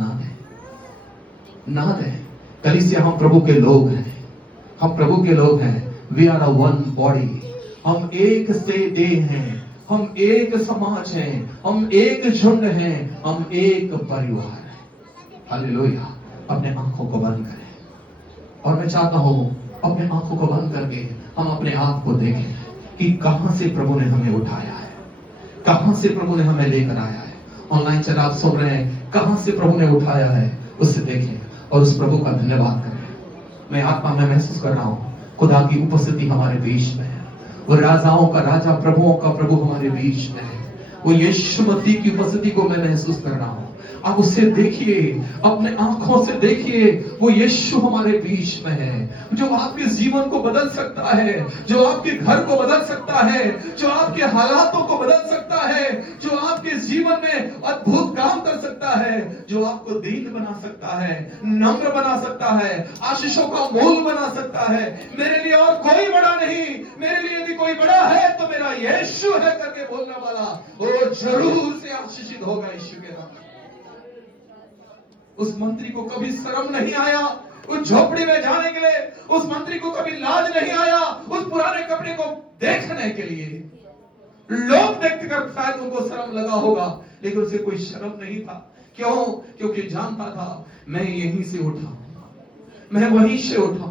ना दे। कलीसिया हम प्रभु के लोग हैं, हम प्रभु के लोग हैं। We are a one body. हम एक से देह हैं, हम एक समाज हैं, हम एक झुंड हैं, हम एक परिवार हैं। हालेलुया। अपने आंखों को बंद करें, और मैं चाहता हूं अपने आंखों को बंद करके हम अपने आप को देखें कि कहां से प्रभु ने हमें उठाया है, कहां से प्रभु ने हमें लेकर आया है। ऑनलाइन चल आप सुन रहे हैं, कहां से प्रभु ने उठाया है उससे देखें और उस प्रभु का धन्यवाद करें। मैं आत्मा में महसूस कर रहा हूं खुदा की उपस्थिति हमारे बीच में है। वो राजाओं का राजा, प्रभुओं का प्रभु हमारे बीच में है। वो यीशु मसीह की उपस्थिति को मैं महसूस कर रहा हूं। आप उससे देखिए, अपने आंखों से देखिए, वो यीशु हमारे बीच में है, जो आपके जीवन को बदल सकता है, जो आपके घर को बदल सकता है, जो आपके हालातों को बदल सकता है, जो आपके जीवन में अद्भुत काम कर सकता है, जो आपको दीन बना सकता है, नम्र बना सकता है, आशीषों का मूल बना सकता है। मेरे लिए और कोई बड़ा नहीं, मेरे लिए यदि कोई बड़ा है तो मेरा यीशु है करके बोलने वाला वो जरूर से आशीषित होगा यीशु के नाम। उस मंत्री को कभी शर्म नहीं आया, उस झोपड़ी में जाने के लिए उस मंत्री को कभी लाज नहीं आया उस पुराने कपड़े को देखने के लिए। लोग देखते कर शायद उनको शर्म लगा होगा, लेकिन उसे कोई शर्म नहीं था। क्यों? क्योंकि जानता था मैं यहीं से उठा, मैं वहीं से उठा।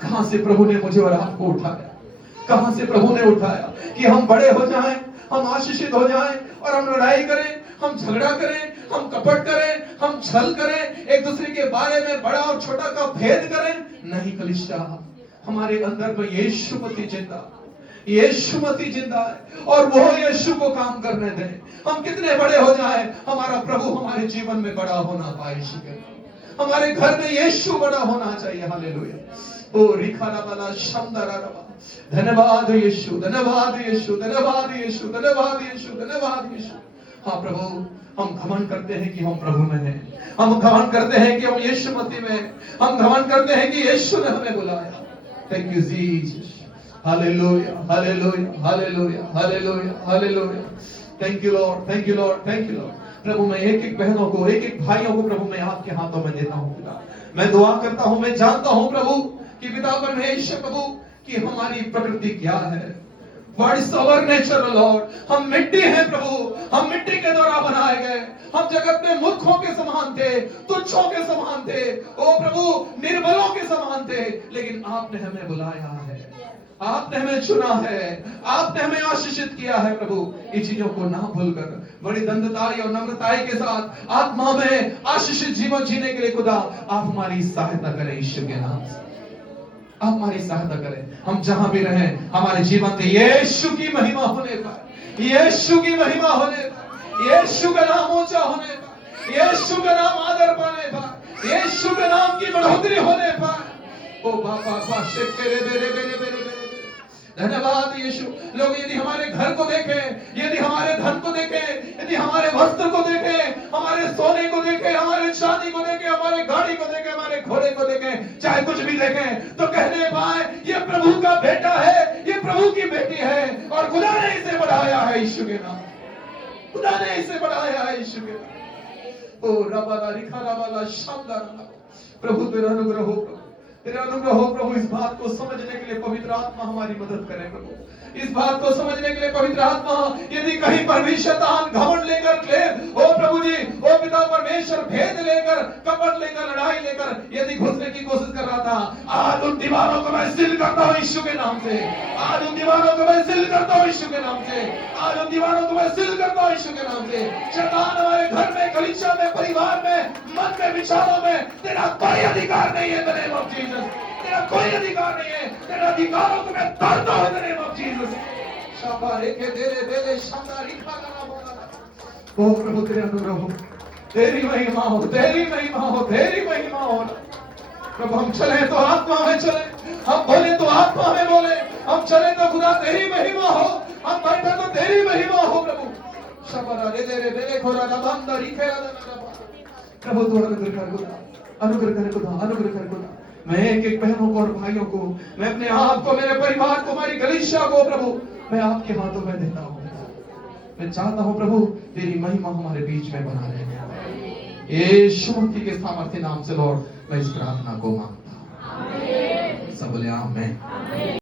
कहां से प्रभु ने मुझे और आपको उठाया? कहां से प्रभु ने उठाया कि हम बड़े हो जाएं, हम आशीषित हो जाएं और हम लड़ाई करें, हम झगड़ा करें, हम कपट करें, हम छल करें, एक दूसरे के बारे में बड़ा और छोटा का भेद करें? नहीं कलीसिया, हमारे अंदर में यीशु मसीह जिंदा, यीशु मसीह जिंदा है और वो यीशु को काम करने दें। हम कितने बड़े हो जाएं, हमारा प्रभु हमारे जीवन में बड़ा होना पाए। हमारे घर में यीशु बड़ा होना चाहिए। हालेलुया। ओ रिखाना वाला शमदारा रबा। धन्यवाद यीशु, धन्यवाद यीशु, धन्यवाद यीशु, धन्यवाद यीशु, धन्यवाद यीशु। हाँ प्रभु, हम घमंड करते हैं कि हम प्रभु में हैं, हम घमंड करते हैं कि हम यीशु मसीह में हैं, हम घमंड करते हैं कि यीशु ने हमें बुलाया। Thank you Jesus. Hallelujah, hallelujah, hallelujah, hallelujah, hallelujah. Thank you Lord, thank you Lord, thank you Lord. प्रभु मैं एक एक बहनों को, एक एक भाइयों को प्रभु मैं आपके हाथों में देता हूं पिता। मैं दुआ करता हूं, मैं जानता हूं प्रभु कि पिता परमेश्वर प्रभु कि हमारी प्रकृति क्या है। What is our nature, Lord? हम मिट्टी हैं प्रभु, हम मिट्टी के द्वारा बनाए गए। हम जगत में मूर्खों के समान थे, तुच्छों के समान थे, ओ प्रभु निर्बलों के समान थे, लेकिन आपने हमें बुलाया है, आपने हमें चुना है, आपने हमें आशीषित किया है प्रभु। इन चीजों को ना भूलकर बड़ी दंडताई और नम्रताई के साथ आत्मा में आशीषित जीवन जीने के लिए खुदा आप हमारी सहायता करें। यीशु के नाम से आप हमारी सहायता करें। हम जहां भी रहें हमारे जीवन में यीशु की महिमा होने पर, यीशु की महिमा होने पर, यीशु का नाम ऊंचा होने पर, यीशु का नाम आदर पाने पर, यीशु के नाम की बढ़ोतरी होने पर। ओ बाबा शेरे बेरे बेरे बेरे धन्यवाद यीशु। लोग यदि हमारे घर को देखें, यदि हमारे धन को देखें, यदि हमारे वस्त्र को देखें, हमारे सोने को देखें, हमारे चांदी को देखें, हमारे गाड़ी को देखें, हमारे घोड़े को देखें, चाहे कुछ भी देखें, तो कहने पाए ये प्रभु का बेटा है, ये प्रभु की बेटी है और खुदा ने इसे बढ़ाया है। यीशु के नाम, खुदा ने इसे बढ़ाया है। यीशु के नाम। ओ रबाला रिखाला वाला शानदार प्रभु तेरा अनुग्रह हो, तेरा अनुग्रह हो प्रभु। इस बात को समझने के लिए पवित्र आत्मा हमारी मदद करे प्रभु। इस बात को समझने के लिए पवित्र आत्मा, यदि कहीं पर भी शैतान घमंड लेकर ओ प्रभु जी, ओ पिता परमेश्वर भेद लेकर, कपट लेकर, लड़ाई लेकर यदि घुसने की कोशिश कर रहा था, आज उन दीवारों को मैं सील करता हूं यीशु के नाम से। आज उन दीवारों को मैं सील करता हूं यीशु के नाम से। आज उन दीवारों को मैं सील करता हूं यीशु के नाम से। शैतान हमारे घर में, कलीसिया में, परिवार में, मन में, विचारों में तेरा कोई अधिकार नहीं है। इन द नेम ऑफ जीसस तेरा कोई अधिकार नहीं है। तेरा अधिकारों को मैं तोड़ता हूं in the name of Jesus. शाबारे के तेरे बेले शानदार इखा गाना बोला। ओ प्रभु तेरे अनुग्रह हो, तेरी महिमा हो, तेरी महिमा हो, तेरी महिमा हो। प्रभु हम चले तो आत्मा में चले, हम बोले तो आत्मा में बोले, हम चले तो खुदा तेरी महिमा हो, हम बैठे तो तेरी महिमा हो प्रभु। शाबारा रे तेरे बेले खोरा ना बंदर इखे ना। प्रभु तू अनुग्रह कर खुदा, अनुग्रह कर खुदा, अनुग्रह कर खुदा। मैं एक एक बहनों को और भाइयों को, मैं अपने आप को, मेरे परिवार को, हमारी कलीसिया को प्रभु मैं आपके हाथों में देता हूं। मैं चाहता हूं प्रभु तेरी महिमा हमारे बीच में बना रहे। यीशु मसीह के सामर्थ्य नाम से लॉर्ड मैं इस प्रार्थना को मांगता हूं। सब बोले आमीन।